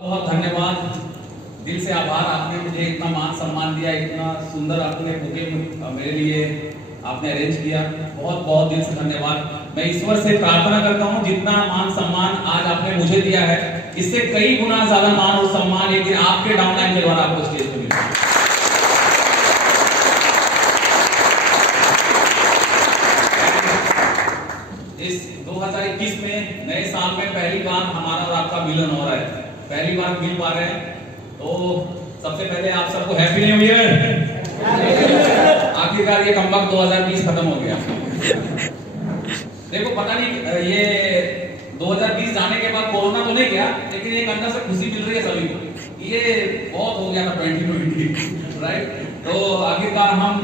बहुत धन्यवाद, दिल से आभार। आपने मुझे इतना मान सम्मान दिया, इतना सुंदर आपने बुके मेरे लिए आपने अरेंज किया, बहुत बहुत दिल से धन्यवाद। मैं ईश्वर से प्रार्थना करता हूँ जितना मान सम्मान आज आपने मुझे दिया है, इससे कई गुना ज्यादा मान और सम्मान एक दिन आपके डाउनलाइन के द्वारा आपको स्टेज पर मिलेगा। इस 2021 में नए साल में पहली बार हमारा और आपका मिलन हो रहा है, पहली बार मिल पा रहे हैं, तो सबसे पहले आप सबको हैप्पी न्यू ईयर। आखिरकार ये कमबख्त 2020 खत्म हो गया। देखो पता नहीं ये 2020 जाने के बाद कोरोना तो नहीं गया, लेकिन एक अंदर से खुशी मिल रही है सभी को। ये बहुत हो गया था 2020, राइट? तो आखिरकार हम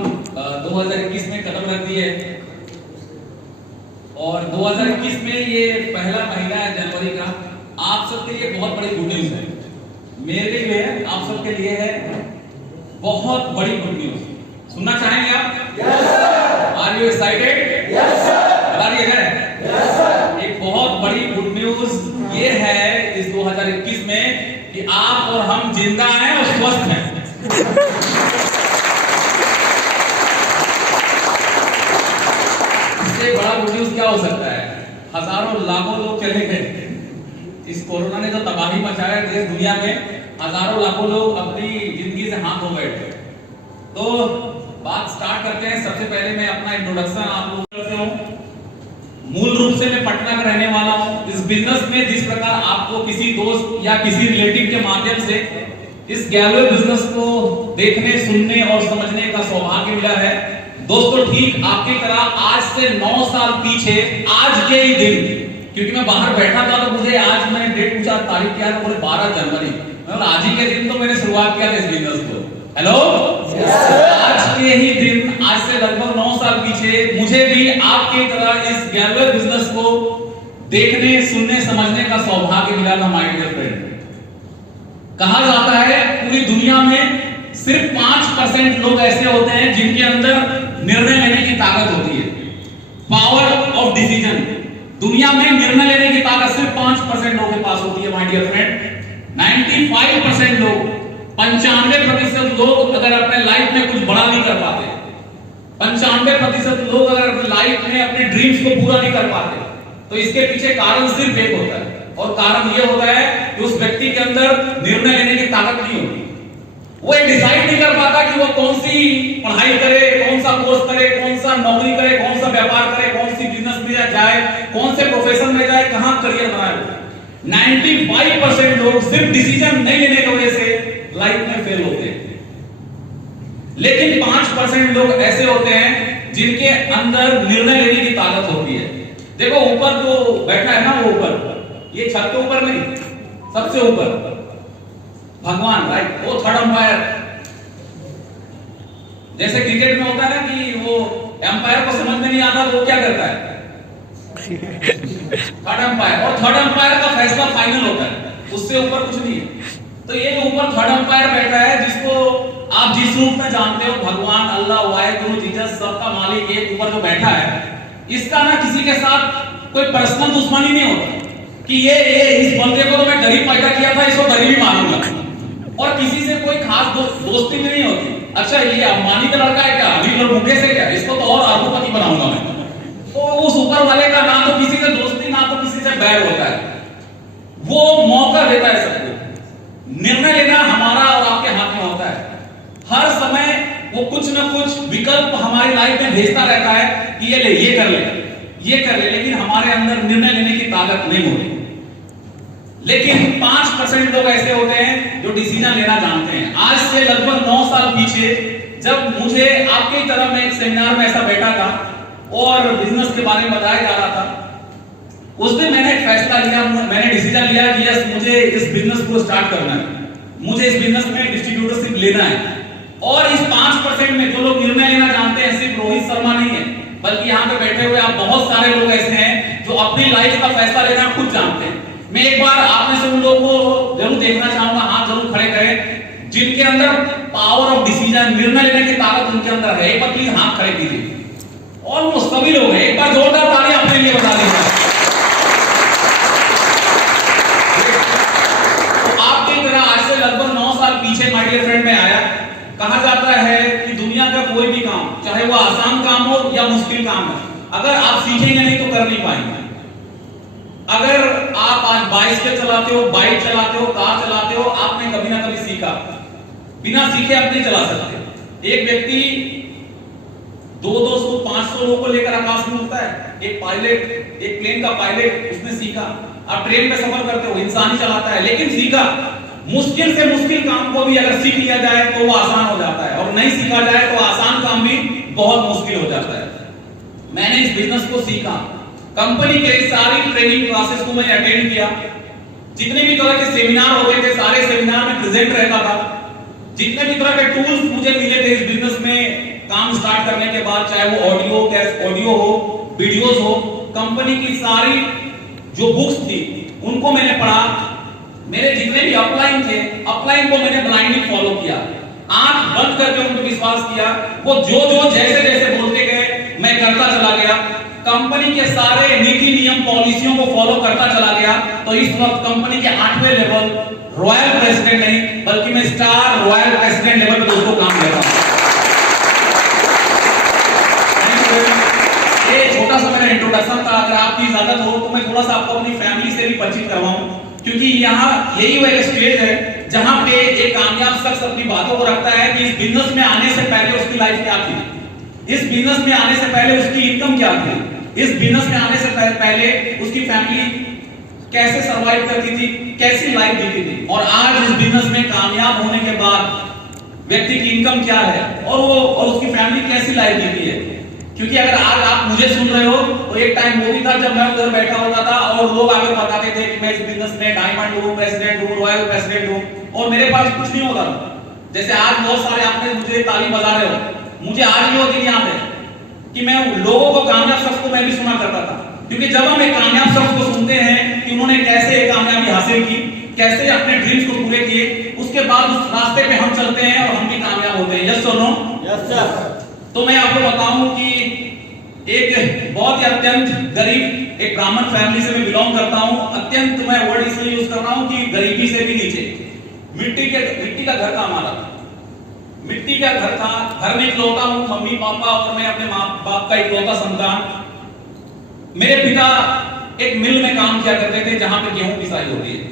2021 में कदम रख दिए और 2021 में ये पहला महीना है जनवरी का, आप सबके लिए बहुत बड़ी गुड न्यूज है, मेरे लिए आप सबके लिए है बहुत बड़ी गुड न्यूज। सुनना चाहेंगे आप? Yes sir. Are you excited? Yes sir. बता दीजिएगा। Yes sir. एक बहुत बड़ी गुड न्यूज ये है इस 2021 में कि आप और हम जिंदा हैं और स्वस्थ हैं। इससे बड़ा गुड न्यूज क्या हो सकता है? हजारों लाखों लोग चले गए, इस कोरोना ने तो तबाही मचाया देश दुनिया में, हजारों लाखों लोग अपनी जिंदगी से हाथ धो बैठे। तो बात स्टार्ट करते हैं। सबसे पहले मैं अपना इंट्रोडक्शन आप लोगों से हूं। मूल रूप से मैं पटना का रहने वाला हूं। इस बिजनेस में जिस प्रकार आपको किसी दोस्त या किसी रिलेटिव के माध्यम से इस गैलवे बिजनेस को देखने, सुनने और समझने का सौभाग्य मिला है, दोस्तों ठीक आपकी तरह आज से 9 साल पीछे आज के ही दिन, क्योंकि मैं बाहर बैठा था तो मुझे आज मैंने डेट पूछा, तारीख क्या है, बोले 12 जनवरी, मतलब आज ही के दिन तो मैंने शुरुआत किया था इस बिजनेस को। हेलो, आज के ही दिन, आज से लगभग 9 साल पीछे मुझे भी आपकी तरह इस गैलवे बिजनेस को देखने, सुनने, समझने का सौभाग्य मिला था माय डियर फ्रेंड। कहा जाता है पूरी दुनिया में सिर्फ 5% लोग ऐसे होते हैं जिनके अंदर निर्णय लेने की ताकत होती है, पावर ऑफ डिसीजन। दुनिया में निर्णय लेने की ताकत सिर्फ 5% लोगों के पास होती है माय डियर फ्रेंड। 95% लोग, 95% लोग अगर अपने लाइफ में कुछ बड़ा नहीं कर पाते, 95% लोग अगर अपने लाइफ में अपने ड्रीम्स को पूरा नहीं कर पाते, तो इसके पीछे कारण सिर्फ एक होता है, और कारण यह होता है कि उस व्यक्ति के अंदर निर्णय लेने की ताकत नहीं होती। वो ये डिसाइड नहीं कर पाता कि वो कौन सी पढ़ाई करे, कौन सा कोर्स करे, कौन सा नौकरी करे, कौन सा व्यापार करे, कौन सी बिजनेस में जाए, कौन से प्रोफेशन में जाए, कहां करियर बनाए। 95% लोग सिर्फ डिसीजन नहीं लेने की वजह से लाइफ में फेल होते हैं, लेकिन 5% लोग ऐसे होते हैं जिनके अंदर निर्णय लेने की ताकत होती है। देखो ऊपर जो बैठा है ना, वो ऊपर, ये छत के ऊपर नहीं, सबसे ऊपर भगवान, राइट? वो थर्ड अंपायर। जैसे क्रिकेट में होता है ना कि वो अंपायर को समझ में नहीं आता तो वो क्या करता है? Third umpire. और थर्ड अंपायर का फैसला फाइनल होता है, उससे ऊपर कुछ नहीं है। तो ये जो ऊपर थर्ड अंपायर बैठा है, जिसको आप जिस रूप में जानते हो, भगवान, अल्लाह, वाहिगुरु, जीसस, सबका मालिक, एक ऊपर जो बैठा है, इसका ना किसी के साथ कोई पर्सनल दुश्मनी नहीं होता कि ये इस बंदे को तो मैं गरीब पैदा किया था, इसको गरीबी मारूंगा, और किसी से कोई खास दोस्ती भी नहीं होती। अच्छा ये अंबानी का लड़का है क्या, अभी और मुकेश है क्या, इसको तो और अरबपति बनाऊंगा मैं। तो उस ऊपर वाले का ना तो किसी से दोस्ती, ना तो किसी से बैर होता है, वो मौका देता है सबको। निर्णय लेना हमारा और आपके हाथ में होता है। हर समय वो कुछ ना कुछ विकल्प हमारी लाइफ में भेजता रहता है कि ये ले, ये कर ले, ये कर ले, लेकिन हमारे अंदर निर्णय लेने की ताकत नहीं होती। लेकिन 5% लोग ऐसे होते हैं जो डिसीजन लेना जानते हैं। आज से लगभग 9 साल पीछे जब मुझे आपकी तरह में एक सेमिनार में ऐसा बैठा था और बिजनेस के बारे में बताया जा रहा था, उस दिन मैंने एक फैसला लिया, मैंने डिसीजन लिया कि यस, मुझे इस बिजनेस को स्टार्ट करना है, मुझे इस बिजनेस में डिस्ट्रीब्यूटरशिप लेना है। और इस 5% में जो लोग निर्णय लेना जानते हैं, सिर्फ रोहित शर्मा नहीं है, बल्कि यहाँ पे बैठे हुए आप बहुत सारे लोग ऐसे हैं जो अपनी लाइफ का फैसला लेना खुद जानते हैं। मैं एक बार आप में से उन लोगों को जरूर देखना चाहूंगा, हाथ जरूर खड़े करें जिनके अंदर पावर ऑफ डिसीजन, निर्णय लेने की ताकत उनके अंदर है। एक बार प्लीज हाथ खड़े कीजिए। ऑलमोस्ट सभी लोग हैं, एक बार जोरदार तालियां अपने लिए बता दीजिए। तो आपके साल पीछे माय डियर फ्रेंड में आया। कहा जाता है कि दुनिया का कोई भी काम, चाहे वो आसान काम हो या मुश्किल काम हो, अगर आप सीखेंगे नहीं तो कर नहीं पाएंगे। अगर आप आज बाइसिकल चलाते हो, बाइक चलाते हो, कार चलाते हो, आपने कभी ना कभी सीखा। बिना सीखे आप नहीं चला सकते। एक व्यक्ति 200 500 लोगों को लेकर आकाश में उड़ता है। एक पायलट, एक प्लेन का पायलट, उसने सीखा। आप ट्रेन में सफर करते हो, इंसान ही चलाता है, लेकिन सीखा। मुश्किल से मुश्किल काम को भी अगर सीख लिया जाए तो वो आसान हो जाता है, और नहीं सीखा जाए तो आसान काम भी बहुत मुश्किल हो जाता है। मैंने इस बिजनेस को सीखा। कंपनी के सारी ट्रेनिंग क्लासेस को मैंने अटेंड किया। जितने भी तरह के सेमिनार होते थे, सारे सेमिनार में प्रेजेंट रहता था। जितने भी तरह के टूल्स मुझे मिले थे इस बिजनेस में काम स्टार्ट करने के बाद, चाहे वो ऑडियो हो, वीडियोस हो, कंपनी की सारी जो बुक्स थी उनको मैंने पढ़ा। मेरे जितने भी अपलाइन थे, अपलाइन को मैंने ब्लाइंडली फॉलो किया। आंख बंद करके उनको विश्वास किया। वो जो जैसे जैसे बोलते गए मैं करता चला गया। कंपनी के सारे नीति नियम पॉलिसियों को फॉलो करता चला गया। तो इस वक्त कंपनी के 8वें लेवल, रॉयल प्रेसिडेंट नहीं बल्कि मैं स्टार रॉयल प्रेसिडेंट लेवल पे दोस्तों काम कर रहा हूं। ये छोटा सा मेरा इंट्रोडक्शन था। अगर आपकी इजाजत हो तो मैं थोड़ा सा आपको अपनी फैमिली से भी परिचित करवाऊं, क्योंकि यहाँ यही वो एक स्टेज है जहां पे एक कामयाब शख्स अपनी बातों को रखता है कि इस बिजनेस में आने से पहले उसकी लाइफ क्या थी, इस बिजनेस में आने से पहले उसकी इनकम क्या थी, इस बिजनेस में आने से पहले उसकी फैमिली कैसे सरवाइव करती थी, कैसी लाइफ जीती थी, और आज इस बिजनेस में कामयाब होने के बाद व्यक्ति की इनकम क्या है और उसकी फैमिली कैसी लाइफ जीती है। क्योंकि अगर आज आप मुझे सुन रहे हो तो एक टाइम वो भी था जब मैं उधर बैठा होता था और लोग आकर बताते थे कि मैं इस बिजनेस में डायमंड हूं, प्रेसिडेंट हूं, रॉयल प्रेसिडेंट हूं, और मेरे पास कुछ नहीं होता था। जैसे आज बहुत सारे आपने मुझे ताली बजा रहे हो, मुझे आज भी वो दिन याद है कि मैं लोगों को, कामयाब शख्स को मैं भी सुना करता था। क्योंकि जब हम एक कामयाब शख्स को सुनते हैं कि उन्होंने कैसे कामयाबी हासिल की, कैसे अपने ड्रीम्स को पूरे किए, उसके बाद उस रास्ते पे हम चलते हैं और हम भी कामयाब होते हैं। यस और नो? Yes sir. तो मैं आपको बताऊं कि एक बहुत ही अत्यंत गरीब एक ब्राह्मण फैमिली से मैं बिलोंग करता हूं। अत्यंत मैं वर्ड इसलिए यूज कर रहा हूं कि गरीबी से भी नीचे, मिट्टी का घर था हमारा, मिट्टी का घर था। घर में इकलौता हूं, मम्मी पापा और मैं अपने माँ बाप का इकलौता संतान। मेरे पिता एक मिल में काम किया करते थे जहां पे गेहूं पिसाई होती है,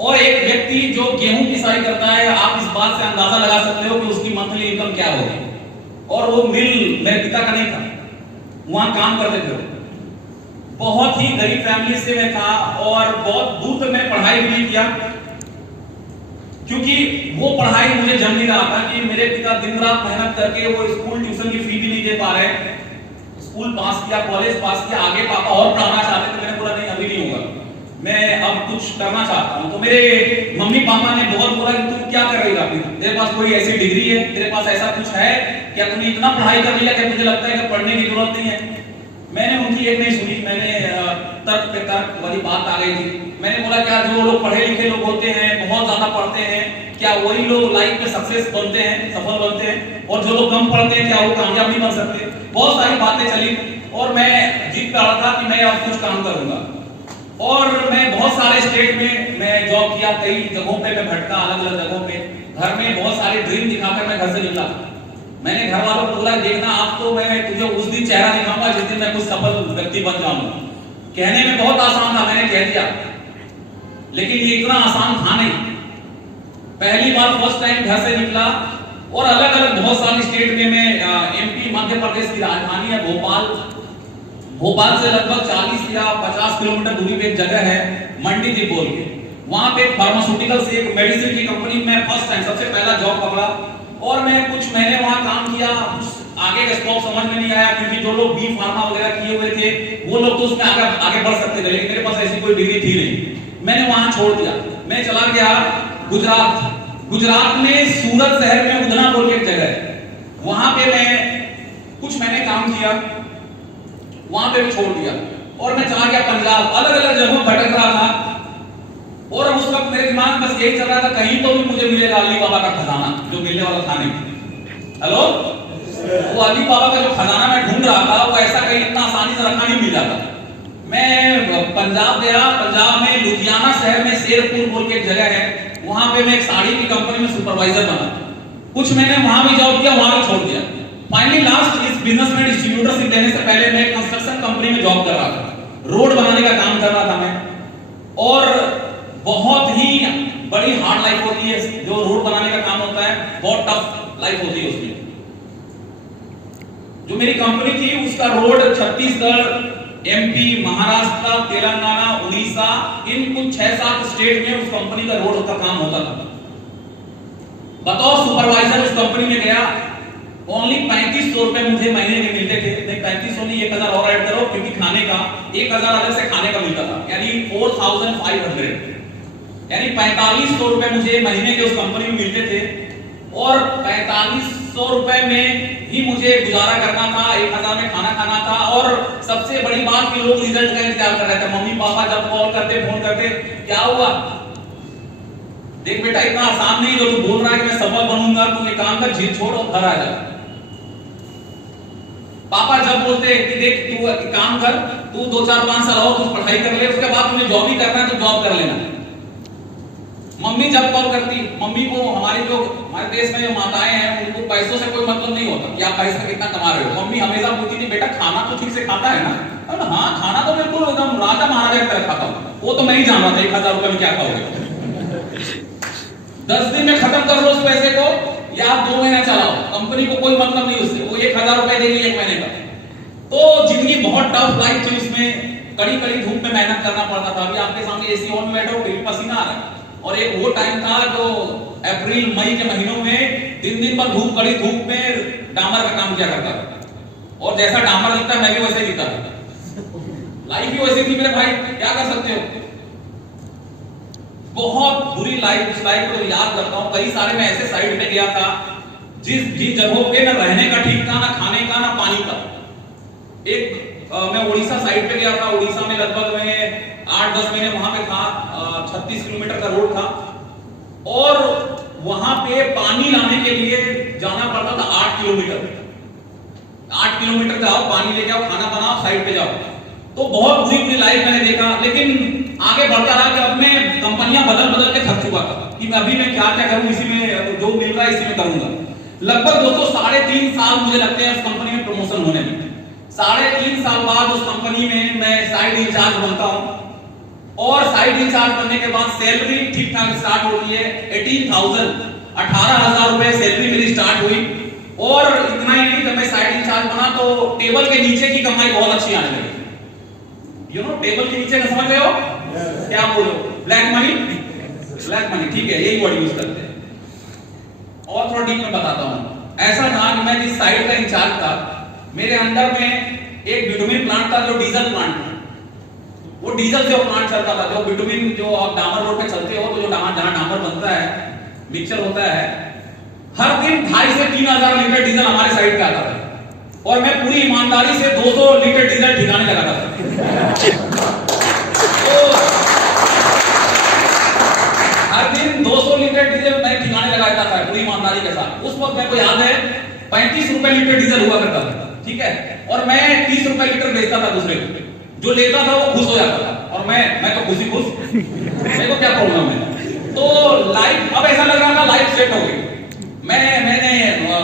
और एक व्यक्ति जो गेहूं पिसाई करता है, आप इस बात से अंदाजा लगा सकते हो कि उसकी मंथली इनकम क्या होगी। और वो मिल मेरे पिता का नहीं था, वहां काम करते थे। बहुत ही गरीब फैमिली से मैं था और बहुत दूर तक मैंने पढ़ाई भी नहीं किया, क्योंकि वो पढ़ाई मुझे जम नहीं रहा था कि मेरे पिता दिन रात मेहनत करके वो स्कूल ट्यूशन की फी भी नहीं दे पा रहे। स्कूल पास किया, कॉलेज पास किया, आगे पापा और पढ़ाना चाहते थे। मैंने बोला नहीं, अभी नहीं होगा, मैं अब कुछ करना चाहता हूं। तो मेरे मम्मी पापा ने बहुत बोला कि तुम क्या कर रही हो, तेरे पास कोई ऐसी डिग्री है, तेरे पास ऐसा कुछ है क्या, तूने इतना पढ़ाई कर लिया कि तुझे लगता है कि पढ़ने की जरूरत नहीं है। मैंने उनकी एक नहीं सुनी, मैंने तर्क पे तर्क वाली बात आ गई थी। मैंने बोला क्या जो लोग पढ़े लिखे लोग होते हैं, बहुत ज्यादा पढ़ते हैं, क्या वही लोग लाइफ में सक्सेस बनते हैं, सफल बनते हैं, और जो लोग कम पढ़ते हैं क्या वो कामयाब नहीं बन सकते। बहुत सारी बातें चली और मैं जिद कर रहा था कि मैं अब कुछ काम करूंगा। और मैं बहुत सारे स्टेट में मैं जॉब किया, कई जगहों पे मैं भटका, अलग अलग जगहों पे। घर में बहुत सारे ड्रीम दिखाकर मैं घर से निकला। मैंने घर वालों को बोला देखना आप तो मैं तुझे उस दिन चेहरा दिखाऊंगा जिस दिन मैं कुछ सफल व्यक्ति बन जाऊंगा। कहने में बहुत आसान था, मैंने कह दिया, लेकिन ये इतना आसान था नहीं। पहली बार फर्स्ट टाइम घर से निकला और अलग अलग बहुत सारे स्टेट में मैं एमपी मध्य प्रदेश की राजधानी है भोपाल से लगभग 40 या 50 किलोमीटर दूरी पे एक जगह है मंडीदीप बोल के। वहां पे फार्मास्यूटिकल से एक मेडिसिन की कंपनी में फर्स्ट टाइम सबसे पहला जॉब पकड़ा और मैं कुछ महीने वहां काम किया। आगे का स्कोप समझ में नहीं आया क्योंकि जो लोग बी फार्मा वगैरह किए हुए थे वो लोग तो उसमें आगे बढ़ सकते थे, लेकिन मेरे पास ऐसी कोई डिग्री थी नहीं। मैंने वहां छोड़ दिया, मैं चला गया गुजरात में सूरत शहर में उधना बोल के एक जगह है, वहां पे मैं कुछ महीने काम किया, वहां पे भी छोड़ दिया और मैं चला गया पंजाब। अलग अलग जगहों भटक रहा था और उस वक्त मेरे दिमाग में बस यही चल रहा था कहीं तो भी मुझे मिलेगा अली बाबा का खजाना जो मिलने वाला था नहीं। हेलो, वो अली बाबा का जो खजाना मैं ढूंढ रहा था वो ऐसा कहीं इतना आसानी से रखा नहीं मिल जाता। मैं पंजाब गया। पंजाब में लुधियाना शहर में शेरपुर बोल के एक जगह है, वहां पे मैं एक साड़ी की कंपनी में सुपरवाइजर बना। कुछ मैंने वहां भी जॉब किया, वहां भी छोड़ दिया। फाइनली लास्ट इस बिजनेस में डिस्ट्रीब्यूटरशिप देने से पहले मैं कंस्ट्रक्शन कंपनी में जॉब कर रहा था, रोड बनाने का काम कर रहा था मैं। और बहुत ही बड़ी हार्ड लाइफ होती है, जो रोड बनाने का काम होता है बहुत टफ लाइफ होती है उसमें। जो मेरी कंपनी थी उसका रोड छत्तीसगढ़, एमपी, महाराष्ट्र, तेलंगाना, उड़ीसा, इन कुछ 6-7 स्टेट में उस कंपनी का रोड का काम होता था। बताओ, सुपरवाइजर उस कंपनी में गया, ओनली 3500 रुपए मुझे महीने के मिलते थे। नहीं 3500 नहीं, 1000 और ऐड करो, क्योंकि खाने का 1000 अलग से खाने का मिलता था, यानी 4500, यानी 4500 रुपए मुझे महीने के उस कंपनी में मिलते थे। और 4500 रुपए में ही मुझे गुजारा करना था, 1000 में खाना खाना था। और सबसे बड़ी बात कि लोग रिजल्ट का इंतजार कर रहे थे। मम्मी पापा जब कॉल करते, फोन करते, क्या हुआ, देख बेटा इतना आसान नहीं जो तू बोल रहा है कि मैं सफल बनूंगा, तू ये काम कर, झील छोड़ और घर आ जा। पापा जब बोलते कि देख तू काम कर, तू 2-4-5 साल और कुछ पढ़ाई कर ले, उसके बाद तुम्हें जॉब ही करना है तो जॉब कर लेना। मम्मी जब कॉल करती, मम्मी को हमारे देश में जो माताएं हैं उनको पैसों से कोई मतलब नहीं होता कि आप पैसा कितना कमा रहे हो। मम्मी हमेशा पूछती थी, बेटा खाना तो ठीक से खाता है ना? हाँ, खाना तो बिल्कुल एकदम राजा महाराजा की तरह खाता हूं। वो तो मैं ही जान रहा था 1000 रुपए में क्या खाओगे। 10 दिन में खत्म कर लो उस पैसे को, या आप 2 महीना चलाओ, कंपनी को कोई मतलब नहीं उससे, वो 1000 रुपए देगी 1 महीने का। तो जिंदगी बहुत टफ लाइफ थी, उसमें कड़ी कड़ी धूप में मेहनत करना पड़ता था। अभी आपके सामने एसी ऑन में बैठो, फिर पसीना आ रहा है। और एक वो टाइम था जो अप्रैल मई के महीनों में दिन भर धूप, कड़ी धूप में डामर का काम किया करता था। और जैसा डामर दिखता है मैं भी वैसे ही दिखता था। लाइफ ही वैसी थी मेरे भाई, क्या कर सकते हो। बहुत बुरी लाइफ, उस लाइफ को याद करता हूँ। कई सारे मैं ऐसे साइड पे गया था जिन जगहों पे ना रहने का ठीक था, ना खाने का, ना पानी का। एक मैं उड़ीसा साइड पे गया था। उड़ीसा में लगभग मैं 8-10 महीने वहां पे था। 36 किलोमीटर का रोड था और वहां पे पानी लाने के लिए जाना पड़ता था 8 किलोमीटर। 8 किलोमीटर जाओ, पानी लेके आओ, खाना बनाओ, साइड पे जाओ। तो बहुत बुरी लाइफ मैंने देखा, लेकिन आगे बढ़ता रहा कि अब मैं कंपनियां बदल के थक चुका था कि मैं अभी मैं क्या करूं, इसी में जो मिल रहा है इसी में करूंगा। लगभग दोस्तों 3.5 साल मुझे लगते हैं उस कंपनी में प्रमोशन होने में। 3.5 साल बाद उस कंपनी में मैं साइड इंचार्ज बनता हूं। और साइड इंचार्ज बनने के बाद सैलरी ठीक ठाक स्टार्ट होती है। 18,000 रुपए सैलरी मेरी स्टार्ट हुई। और इतना ही नहीं, जब मैं साइड इंचार्ज बना तो टेबल के नीचे की कमाई बहुत अच्छी आने लगी। टेबल के नीचे का समझ रहे हो क्या बोलो, ब्लैक मनी, ब्लैक मनी, ठीक है, यही वर्ड यूज करते हैं। और थोड़ा डीप में बताता हूं। ऐसा था कि मैं जिस साइड का इंचार्ज था, मेरे अंडर में एक बिटुमिन प्लांट था जो डीजल प्लांट था। वो डीजल से प्लांट चलता था। जो बिटुमिन, जो आप डामर रोड पे चलते हो तो जो जहां डामर बनता है, मिक्सचर होता है, हर दिन 2,500 से 3,000 लीटर डीजल हमारे साइड पे आता था। और मैं पूरी ईमानदारी से 200 लीटर डीजल ठिकाने लगाता था। तो हर दिन 200 लीटर डीजल मैं ठिकाने लगाता था पूरी ईमानदारी के साथ। उस वक्त मेरे को याद है 35 रुपए लीटर डीजल हुआ करता था, ठीक है। और मैं 30 रुपए लीटर बेचता था दूसरे को। जो लेता था वो खुश हो जाता था और मैं तो खुश, मेरे को क्या प्रॉब्लम है। तो लाइफ अब ऐसा लग रहा था लाइफ सेट हो गई। मैंने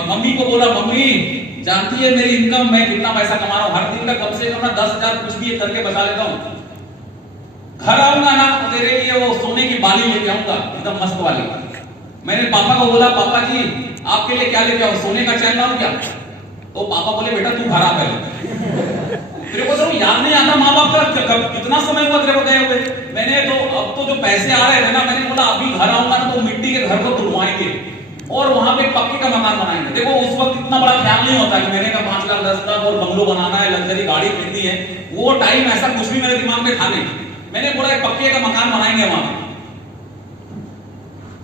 मम्मी को बोला, मम्मी जानती है मेरी इनकम, मैं कितना पैसा कमा रहा हूं, हर दिन का कम से कम 10,000 कुछ भी करके बचा लेता हूं। घर आऊंगा ना तो तेरे लिए वो सोने की बाली लेके आऊंगा, एकदम मस्त वाली। मैंने पापा को बोला, पापा जी आपके लिए क्या लेके आऊं, सोने का चैन लाऊं क्या? तो पापा बोले, बेटा तू घर आ पहले। तेरे को तो याद नहीं आता माँ बाप का कितना समय हुआ तेरे को गए हुए। मैंने तो अब तो जो पैसे आ रहे थे ना, मैंने बोला अभी घर आऊंगा ना तो मिट्टी के घर को तुड़वाएंगे और वहां पे पक्के का मकान बनाएंगे। देखो उस वक्त इतना बड़ा ख्याल नहीं होता कि मैंने का 5 लाख 10 लाख और बंगलो बनाना है, लग्जरी गाड़ी खरीदनी है। वो टाइम ऐसा कुछ भी मेरे दिमाग में था नहीं। मैंने बोला पक्के का मकान बनाएंगे वहां पे।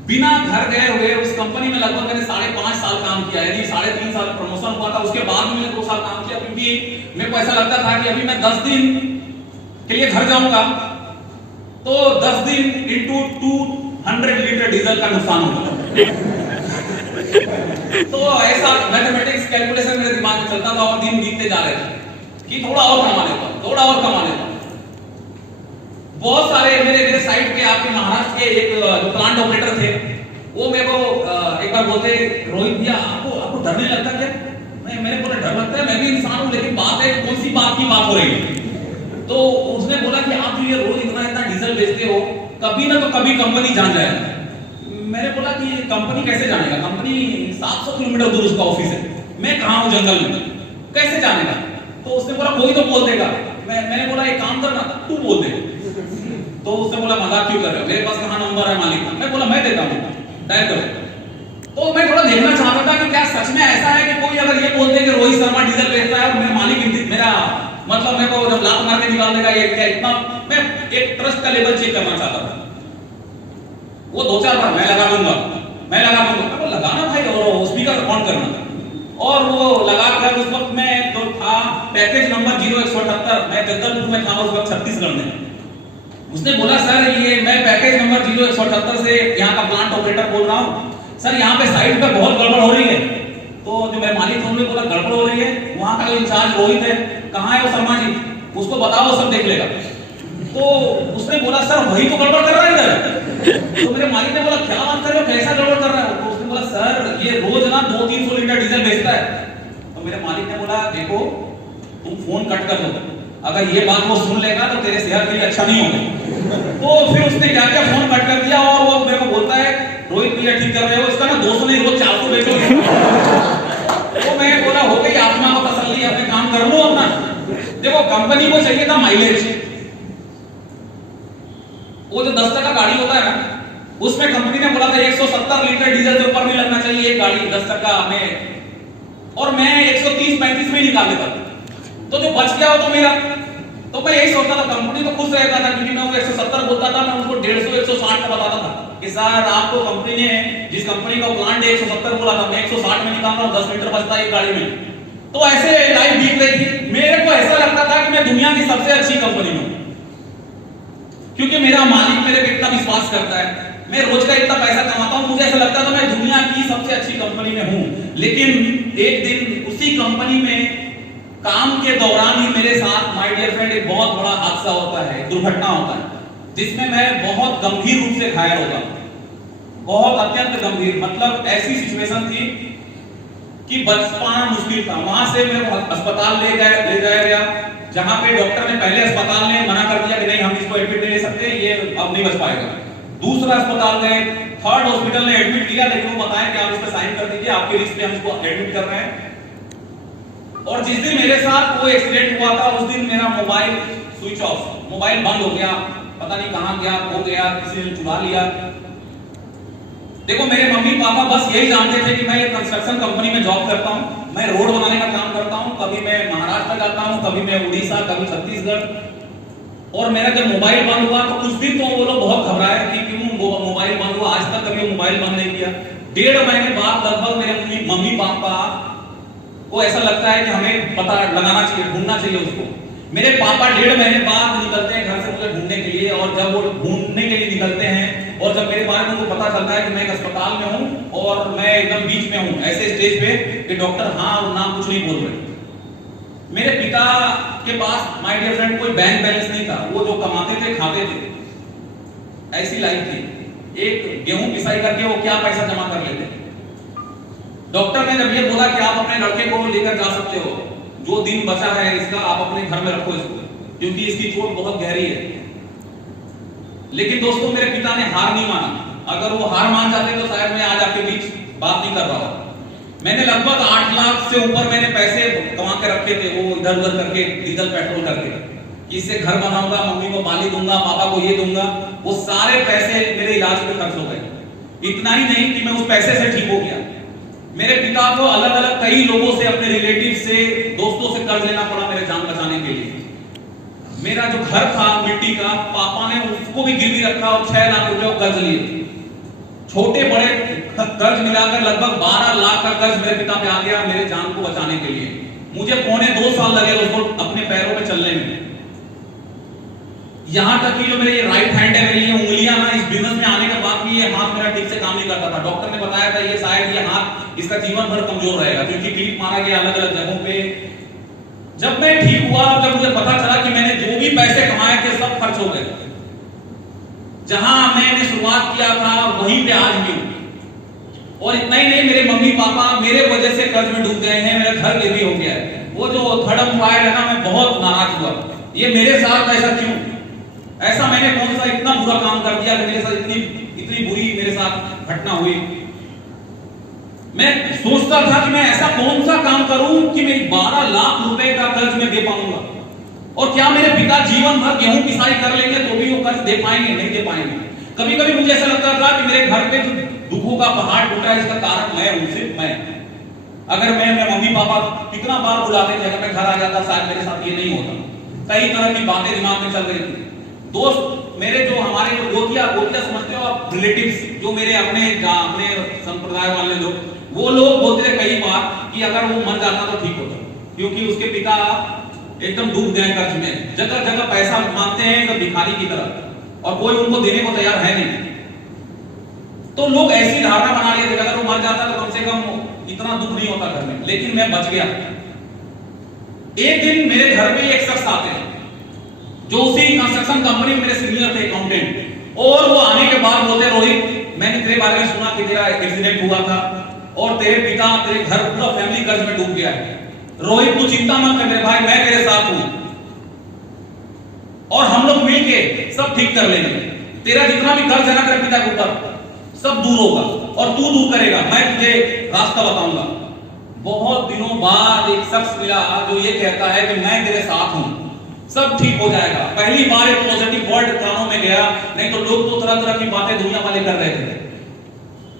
बिना घर गए हुए उस कंपनी में लगभग मैंने 5.5 साल काम किया, यानी 3.5 साल प्रमोशन हुआ था। उसके बाद भी मैंने 2 साल काम किया, क्योंकि मेरे को ऐसा लगता था कि अभी मैं 10 दिन के लिए घर जाऊंगा तो 10 दिन इंटू 200 लीटर डीजल का नुकसान होगा। तो ऐसा मैथमेटिक्स कैलकुलेशन मेरे दिमाग में चलता था और दिन बीतते जा रहे थे कि थोड़ा और कमा लेता हूं, थोड़ा और कमा लेता हूं। बहुत सारे मेरे साइड पे आपके महाराष्ट्र के एक जो प्लांट ऑपरेटर थे, वो मेरे को एक बार बोलते, रोहित भैया आपको डर नहीं लगता क्या? मैंने बोला डर लगता है, मैं भी इंसान हूं, लेकिन बात है कौन सी बात की बात हो रही है। तो उसने बोला कि आप जो ये रोज इतना डीजल बेचते हो, कभी ना तो कभी कंपनी जान जाएगा। मैंने बोला कि कंपनी कैसे जानेगा, कंपनी 700 किलोमीटर दूर उसका ऑफिस है, मैं कहां हूं जंगल में, कैसे जानेगा? तो उसने बोला कोई तो बोल देगा। मैंने बोला एक काम करना, तू बोल दे। तो उसने बोला मजाक क्यों कर रहे हो, मेरे पास कहां नंबर है मालिक का? मैं बोला मैं देता हूं, डायल करो। तो मैं थोड़ा देखना चाहता था कि क्या सच में ऐसा है कि कोई अगर ये बोल दे कि रोहित शर्मा डीजल बेचता है और मेरा मालिक मेरा मतलब मेरे को जब लात मार के निकाल देगा, ये क्या इतना, मैं एक ट्रस्ट का लेवल चेक करना चाहता था। वो 2-4 बार मैं लगा दूंगा, मैं लगाना भाई, और स्पीकर ऑन करना, और वो लगा कर उस वक्त मैं तो था पैकेज नंबर 0178, मैं जगदलपुर में था उस वक्त, छत्तीसगढ़ में। उसने बोला सर ये मैं पैकेज नंबर 0178 से यहाँ का प्लांट ऑपरेटर बोल रहा हूँ सर, यहाँ पे साइड पे बहुत गड़बड़ हो रही है। तो जो मेरे मालिक थे उन्होंने बोला गड़बड़ हो रही है, वहां का इंचार्ज रोहित है, कहाँ है वो शर्मा जी, उसको बताओ, सब देख लेगा। तो उसने बोला सर वही तो गड़बड़ कर रहा है इधर। तो मेरे मालिक ने बोला क्या बात कर रहे हो, कैसा गड़बड़ कर रहा है? तो उसने बोला सर ये रोज ना 200-300 लीटर डीजल बेचता है। तो मेरे मालिक ने बोला देखो तुम फोन कट कर दो, अगर ये बात वो सुन लेगा तो तेरे सेहत के लिए अच्छा नहीं होगा। तो फिर उसने क्या किया, फोन कट कर दिया, और वो मेरे को बोलता है रोहित भैया ठीक कर रहे हो, इसका ना 200 नहीं रोज 400 बेचोगे। तो मैं बोला हो गई आत्मा को तसल्ली, अपने काम कर लो अपना। देखो कंपनी को चाहिए था माइलेज, वो जो 10 टका गाड़ी होता है ना, उसमें कंपनी ने बोला था 170 लीटर डीजल से ऊपर नहीं लगना चाहिए एक गाड़ी 10 टका में, और मैं 130-35 में निकाल देता, तो जो बच गया हो तो मेरा। तो मैं यही सोचता था, कंपनी तो खुश रहता था क्योंकि मैं वो 170 बोलता था, मैं उसको 150-160 का बताता था कि सर आपको कंपनी ने जिस कंपनी का प्लांट 170 बोला था, मैं 160 में निकाल रहा हूं, 10 लीटर बचता है एक गाड़ी में। तो ऐसे लाइफ बीत रही थी। मेरे को ऐसा लगता था कि मैं दुनिया की सबसे अच्छी कंपनी में हूं, क्योंकि मेरा मालिक मेरे पे इतना विश्वास करता है, मैं रोज का इतना पैसा कमाता हूं, मुझे ऐसा लगता था मैं दुनिया की सबसे अच्छी कंपनी में हूं। लेकिन एक दिन उसी कंपनी में काम के दौरान ही मेरे साथ माय डियर फ्रेंड एक बहुत बड़ा हादसा होता है, दुर्घटना होता है, जिसमें मैं बहुत गंभीर रूप से घायल होता हूं, बहुत अत्यंत गंभीर। मतलब ऐसी सिचुएशन थी कि बच पाना मुश्किल था। वहां से मेरे को अस्पताल ले जाया गया, जहां पे डॉक्टर ने पहले अस्पताल ने मना कर दिया कि नहीं हम इसको एडमिट नहीं ले सकते, ये अब नहीं बच पाएगा। दूसरा अस्पताल गए, थर्ड हॉस्पिटल ने एडमिट लिया, लेकिन वो बताया कि आप इस पे साइन कर दीजिए, आपके रिस्क पे हम इसको एडमिट कर रहे हैं। और जिस दिन मेरे साथ वो एक्सीडेंट हुआ था, उस दिन मेरा मोबाइल स्विच ऑफ, मोबाइल बंद हो गया, पता नहीं कहां गया, खो गया, किसी ने चुरा लिया। देखो मेरे मम्मी पापा बस यही जानते थे कि मैं एक कंस्ट्रक्शन कंपनी में जॉब करता हूं, मैं रोड बनाने का काम करता हूं, कभी मैं महाराष्ट्र जाता हूं, कभी मैं उड़ीसा, कभी छत्तीसगढ़। और मेरा जब मोबाइल बंद हुआ तो कुछ दिन तो वो लोग बहुत घबराए कि क्यों वो मोबाइल बंद हुआ, आज तक कभी मोबाइल बंद नहीं किया। 1.5 महीने बाद लगभग मेरे मम्मी पापा को ऐसा लगता है कि हमें पता लगाना चाहिए, ढूंढना चाहिए उसको। मेरे पापा 1.5 महीने बाद निकलते हैं घर से मुझे ढूंढने के लिए, और जब वो ढूंढने के लिए निकलते हैं और जब मेरे बारे में उनको पता चलता है कि मैं एक अस्पताल में हूं और मैं एकदम बीच में हूं, ऐसे स्टेज पे कि डॉक्टर हाँ और ना कुछ नहीं बोल रहे। मेरे पिता के पास माय डियर फ्रेंड कोई बैंक बैलेंस नहीं था, वो जो कमाते थे खाते थे, ऐसी लाइफ थी। एक गेहूं पिसाई करके वो क्या पैसा जमा कर लेते। डॉक्टर ने जब ये बोला कि आप अपने लड़के को लेकर जा सकते हो, जो दिन बचा है इसका आप अपने घर में रखो इसको, क्योंकि इसकी चोट बहुत गहरी है। लेकिन दोस्तों मेरे पिता ने हार नहीं माना। अगर वो हार मान जाते तो शायद मैं आज आपके बीच बात नहीं कर रहा हूं। मैंने लगभग 8 लाख से ऊपर मैंने पैसे कमा के रखे थे, वो इधर उधर करके डीजल पेट्रोल करके, इससे घर बनाऊंगा, मम्मी को पाली दूंगा, पापा को ये दूंगा। वो सारे पैसे मेरे इलाज पे खर्च हो गए। इतना ही नहीं कि मैं उस पैसे से ठीक हो गया, मेरे पिता को अलग अलग कई लोगों से, अपने रिलेटिव से, दोस्तों से कर्ज लेना पड़ा मेरे जान बचाने के लिए। मेरा जो घर था मिट्टी का, पापा ने उसको भी गिरवी रखा और 6 लाख रुपए कर्ज लिए। छोटे बड़े कर्ज मिलाकर लगभग 12 लाख का कर्ज मेरे पिता पे आ गया मेरे जान को बचाने के लिए। मुझे 2.25 साल लगे उसको अपने पैरों पे चलने में। यहां तक कि जो मेरी राइट हैंड है, मेरी ये उंगलियां ना, इस बिजनेस में आने के बाद भी ये हाथ मेरा ठीक से काम नहीं करता था। डॉक्टर ने बताया था ये शायद ये हाथ इसका जीवन भर कमजोर रहेगा, क्योंकि क्लिप मारा गया अलग अलग जगहों पे। जब मैं ठीक हुआ, जब मुझे पता चला कि मैंने जो भी पैसे कमाए थे सब खर्च हो गए, जहां मैंने शुरुआत किया था वहीं पे आज भी हूं। और इतना ही नहीं, मेरे मम्मी पापा मेरे वजह से कर्ज में डूब गए हैं, मेरा घर ये भी हो गया है। वो जो थर्ड एम्प्लॉयर है ना, मैं बहुत नाराज हुआ, ये मेरे साथ ऐसा क्यों? ऐसा मैंने कौन सा इतना बुरा काम कर दिया कि मेरे साथ इतनी बुरी मेरे साथ घटना हुई? मैं सोचता था कि मैं ऐसा कौन सा काम करूं कि मेरी 12 लाख रुपए का कर्ज मैं दे पाऊंगा, और क्या मेरे पिता जीवन भर गेहूं पिसाई कर लेंगे तो भी वो कर्ज दे पाएंगे? नहीं दे पाएंगे। कभी कभी मुझे ऐसा लगता था कि मेरे घर पे जो दुखों का पहाड़ टूटा है, इसका कारण मैं हूं, सिर्फ मैं। अगर मैं मेरे मम्मी पापा कितना बार बुलाते थे, अगर मैं घर आ जाता शायद मेरे साथ ये नहीं होता। कई तरह की बातें दिमाग में चल रही थी। दोस्त मेरे जो हमारे जो गोतिया समझते हो आप, रिलेटिव्स जो मेरे अपने संप्रदाय वाले लोग, वो लोग बोलते थे कई बार कि अगर वो मर जाता तो ठीक होता, क्योंकि उसके पिता एकदम डूब गए कर्ज में, जगह जगह पैसा मांगते हैं एकदम भिखारी की तरह, और कोई उनको देने को तैयार है नहीं। तो लोग ऐसी धारणा बना लिए थे कि अगर वो मर जाता तो कम से कम इतना दुख नहीं होता घर में। लेकिन मैं बच गया। एक दिन मेरे घर पे एक शख्स आते हैं जो उसी कंस्ट्रक्शन कंपनी में मेरे सीनियर थे, अकाउंटेंट, और वो आने के बाद बोलते, रोहित मैंने तेरे बारे में सुना कि तेरा एक्सीडेंट हुआ था और तेरे पिता तेरे घर पूरा फैमिली कर्ज में डूब गया है। रोहित तू चिंता मत कर मेरे भाई, मैं तेरे साथ हूं और हम लोग मिलके सब ठीक कर लेंगे। तेरा जितना भी कर्ज है ना तेरे पिता के ऊपर, सब दूर होगा और तू दूर करेगा, मैं तुझे रास्ता बताऊंगा। बहुत दिनों बाद एक शख्स मिला जो ये कहता है कि मैं तेरे साथ हूं, सब ठीक हो जाएगा। पहली बार एक पॉजिटिव वर्ड कानों में गया, नहीं तो लोग तो तरह तरह की बातें दुनिया वाले कर रहे थे।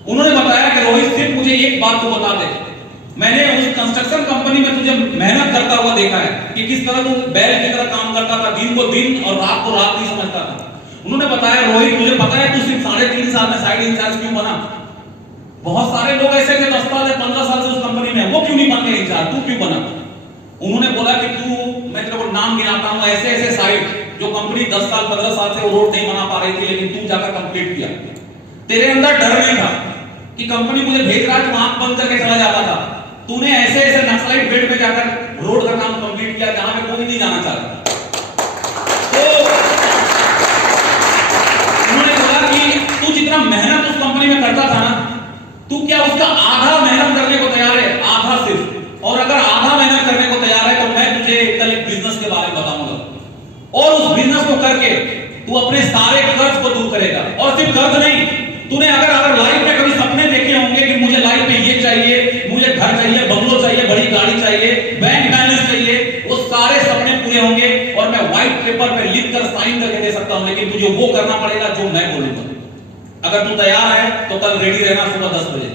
उन्होंने बताया कि रोहित सिर्फ मुझे एक बात को बता दे, मैंने उस कंस्ट्रक्शन कंपनी में तुझे मेहनत करता हुआ देखा है कि किस तरह तू बैल की तरह काम करता था, दिन को दिन और रात को रात नहीं समझता था। उन्होंने बताया, रोहित तुझे पता है तू सिर्फ 3.5 साल में साइड इंचार्ज क्यों बना? बहुत सारे लोग ऐसे थे 10 साल 15 साल से उस कंपनी में, वो क्यों नहीं बन गए इंचार्ज, तू क्यों बना? उन्होंने बोला कि तू, मैं तेरे को नाम गिनाता हूं, ऐसे ऐसे साइट जो कंपनी 10 साल 15 साल से वो रोड नहीं बना पा रही थी, लेकिन तू जाकर कंप्लीट किया। तेरे अंदर डर नहीं था कि कंपनी मुझे भेज रहा है, तू आंख बंद करके चला जाता था। तूने ऐसे ऐसे नक्सलाइट बेल्ट में जाकर रोड का काम कंप्लीट किया जहां पे कोई नहीं जाना चाहता। तो उन्होंने बोला कि तू जितना मेहनत उस कंपनी में करता था ना, तू क्या उसका आधा मेहनत करने को तैयार है? आधा सिर्फ। और अगर आधा मेहनत करने को तैयार है तो मैं तुझे कल एक बिजनेस के बारे में बताऊंगा, और उस बिजनेस को करके तू अपने सारे कर्ज को दूर करेगा। और सिर्फ कर्ज नहीं, तूने अगर लाइफ में कभी सपने देखे होंगे कि मुझे लाइफ में ये चाहिए, मुझे घर चाहिए, बंगलो चाहिए, बड़ी गाड़ी चाहिए, बैंक बैलेंस चाहिए, वो सारे सपने पूरे होंगे और मैं व्हाइट पेपर पे लिखकर साइन करके दे सकता हूं। लेकिन तुझे वो करना पड़ेगा जो मैं बोलूंगा। अगर तू तैयार है तो कल रेडी रहना सुबह 10 बजे।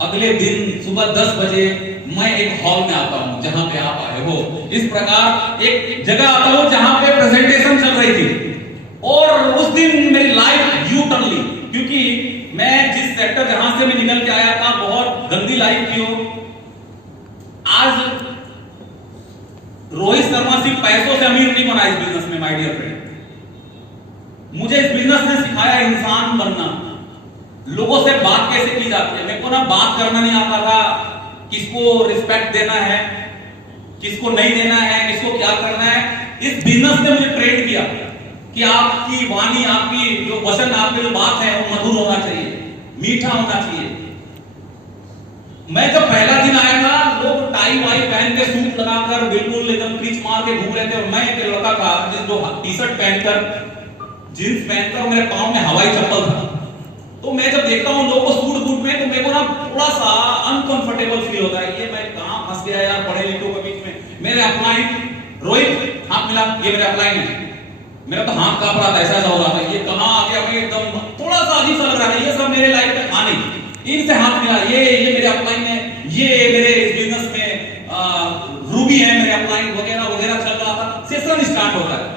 अगले दिन सुबह 10 बजे मैं एक हॉल में आता हूं जहां पे आप आए हो। इस प्रकार एक जगह आता हूं जहां पे प्रेजेंटेशन चल रही थी, और उस दिन मेरी लाइफ यू टर्न ली, क्योंकि मैं जिस सेक्टर जहां से मैं निकल के आया था, बहुत गंदी लाइफ थी। आज रोहित शर्मा सिर्फ पैसों से अमीर नहीं बना इस बिजनेस में, माय डियर फ्रेंड। मुझे इस बिजनेस ने सिखाया इंसान बनना, लोगों से बात कैसे की जाती है। मेरे को ना बात करना नहीं आता था, किसको रिस्पेक्ट देना है, किसको नहीं देना है, किसको क्या करना है। इस बिजनेस ने मुझे ट्रेन किया कि आपकी वाणी, आपकी जो वचन, आपकी जो बात है वो मधुर होना चाहिए, मीठा होना चाहिए। मैं जब पहला दिन आया था, लोग टाई वाई पहन के सूट लगाकर बिल्कुल एकदम क्रीच मार के घूम रहे थे, और मैं एक लड़का था जिस जो टी शर्ट पहनकर, जींस पहनकर, मेरे पांव में हवाई चप्पल था। तो मैं जब देखता हूं लोगों को सूट बूट में, तो मेरे को ना थोड़ा सा अनकंफर्टेबल फील होता है। ये मैं कहां फंस गया यार पढ़े लिखों के बीच में। मेरे अपलाइन, रोहित हाथ मिला, ये मेरे अपलाइन है। मेरा तो हाथ कांप रहा था, ऐसा हो रहा था, ये कहां आ गया, मैं एकदम थोड़ा सा अजीब सा लग रहा है। ये सब मेरे लाइफ में था नहीं। इनसे हाथ मिला, ये मेरे अपलाइन है, ये मेरे बिजनेस में रूबी है मेरे अपलाइन, वगैरह वगैरह चल रहा था। सेशन स्टार्ट हो रहा है।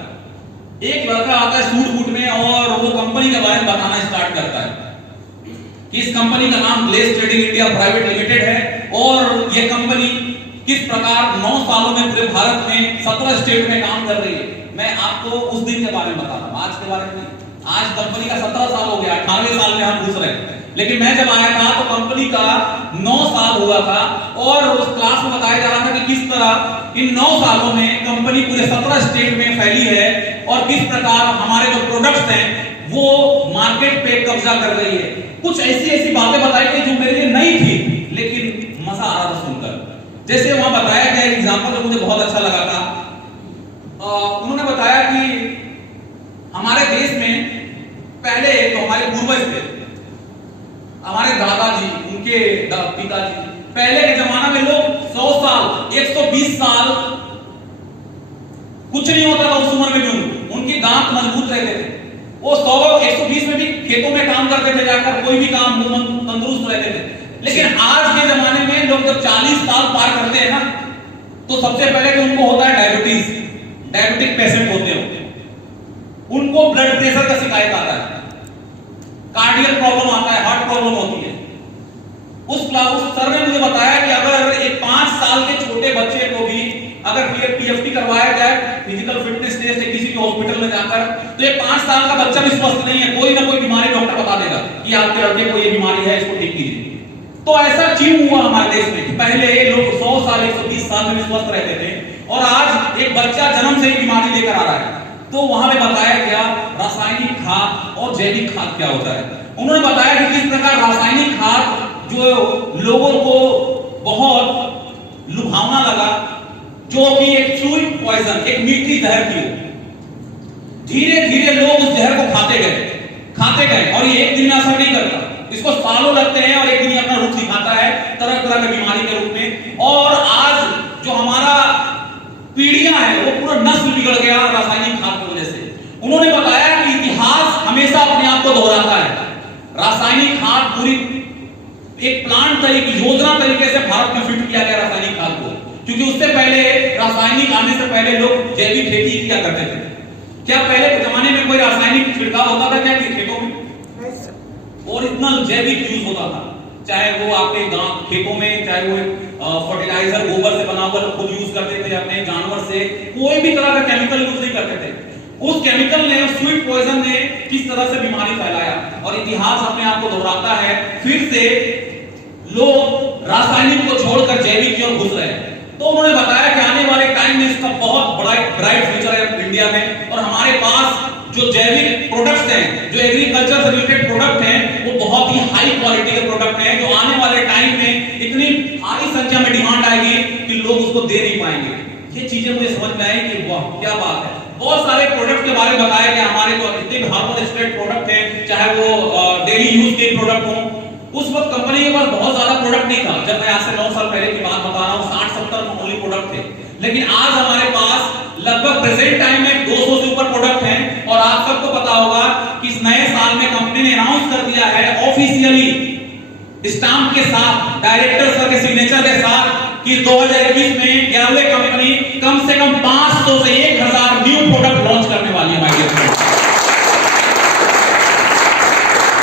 एक लड़का आता है सूट बूट में और वो कंपनी के बारे में बताना स्टार्ट करता है कि इस कंपनी का नाम glace trading India private limited है, और ये कंपनी किस प्रकार 9 सालों में पूरे भारत में 17 स्टेट में काम कर रही है। मैं आपको उस दिन के बारे में बता रहा हूं, आज के बारे में नहीं। आज कंपनी का 17 साल हो गया, 18वें साल में हम घुस रहे हैं। लेकिन मैं जब आया था तो कंपनी का 9 साल हुआ था, और उस क्लास में बताया जा रहा था कि किस तरह इन 9 सालों में कंपनी पूरे 17 स्टेट में फैली है, और किस प्रकार हमारे जो प्रोडक्ट्स हैं वो मार्केट पे कब्जा कर रही है। कुछ ऐसी ऐसी बातें बताई गई जो मेरे लिए नई थी, लेकिन मजा आ रहा था सुनकर। जैसे वहां बताया गया एग्जाम्पल जो मुझे बहुत अच्छा लगा था, उन्होंने बताया कि हमारे देश में पहले तो हमारे पूर्वज थे, हमारे दादाजी, उनके पिताजी, पहले के जमाना में लोग 100 साल 120 साल कुछ नहीं होता था उस उम्र में भी उनकी दांत मजबूत रहते थे। वो 100 120 में भी खेतों में काम करते थे, जाकर कोई भी काम तंदुरुस्त रहते थे। लेकिन आज के जमाने में लोग जब 40 साल पार करते हैं ना, तो सबसे पहले तो उनको होता है डायबिटीज, डायबिटिक पेशेंट होते हैं, उनको ब्लड प्रेशर का शिकायत आता है, कार्डियल प्रॉब्लम आता है, हार्ट प्रॉब्लम होती है। उस सर ने मुझे बताया कि अगर एक 5 साल के छोटे बच्चे को भी अगर पीएफटी करवाया जाए, फिजिकल फिटनेस टेस्ट किसी के हॉस्पिटल में जाकर, तो ये 5 साल का बच्चा भी स्वस्थ नहीं है, कोई ना कोई बीमारी डॉक्टर बता देगा कि आपके लड़के को ये बीमारी है, इसको ठीक कीजिए। तो ऐसा क्यों हुआ हमारे देश में कि पहले लोग 100 साल 120 साल में स्वस्थ रहते थे और आज एक बच्चा जन्म से ही बीमारी लेकर आ रहा है। तो वहां पे बताया गया रासायनिक खाद और जैविक खाद क्या होता है। उन्होंने बताया कि किस प्रकार रासायनिक खाद जो लोगों को बहुत लुभावना लगा, जो कि एक स्वीट पॉइजन, एक मीठी जहर थी, धीरे धीरे लोग उस जहर को खाते गए और ये एक दिन में असर नहीं करता, इसको सालों लगते हैं और एक दिन अपना रूप दिखाता है तरह तरह की बीमारी के रूप में। और आज जो हमारा पीढ़ियां है वो पूरा नस्ल बिगड़ गया रासायनिक खाद की वजह से। उन्होंने बताया कि इतिहास हमेशा अपने आप को दोहराता है। रासायनिक खाद पूरी एक प्लांट तरीके, योजना तरीके से भारत में फिट किया गया रासायनिक खाद को, क्योंकि उससे पहले रासायनिक आने से पहले लोग जैविक खेती किया करते थे। क्या पहले के जमाने में कोई रासायनिक छिड़काव होता था क्या खेतों में? ओरिजिनल जैविक यूज होता था, चाहे वो आपके गांव खेतों में, चाहे वो फर्टिलाइजर गोबर से बना हुआ खुद यूज करते थे, अपने जानवर से कोई भी तरह का केमिकल यूज नहीं करते थे। उस केमिकल ने, स्वीट पॉइजन ने किस तरह से बीमारी फैलाया, और इतिहास अपने आप को दोहराता है। फिर से लोग रासायनिक को छोड़कर जैविक की ओर घुस रहे हैं। तो उन्होंने बताया कि आने वाले टाइम में इसका बहुत बड़ा ब्राइट फ्यूचर है इंडिया में, और हमारे पास जो जैविक प्रोडक्ट्स हैं, जो एग्रीकल्चर से रिलेटेड प्रोडक्ट हैं, वो बहुत ही हाई क्वालिटी के प्रोडक्ट हैं, जो आने वाले टाइम में इतनी भारी संख्या में डिमांड आएगी कि लोग उसको दे नहीं पाएंगे। ये चीजें मुझे समझ में आई कि वाह क्या बात है। बहुत सारे प्रोडक्ट के बारे में बताया गया, हमारे तो इतने भी हार्मोन स्ट्रेट प्रोडक्ट हैं, चाहे वो डेली यूज के प्रोडक्ट हो। उस वक्त कंपनी के पास बहुत ज्यादा प्रोडक्ट नहीं था, जब मैं आज से 9 साल पहले की बात बता रहा हूँ, 60-70 मामूली प्रोडक्ट थे। लेकिन आज हमारे पास लगभग प्रेजेंट टाइम में 200 से ऊपर प्रोडक्ट हैं। और आप सबको पता होगा कि इस नए साल में कंपनी ने अनाउंस कर दिया है ऑफिशियली स्टाम्प के साथ, डायरेक्टर सर के सिग्नेचर के साथ, कि 2021 में गैवले कंपनी कम से कम 500 से 1000 न्यू प्रोडक्ट लॉन्च करने वाली है माय डियर फ्रेंड्स।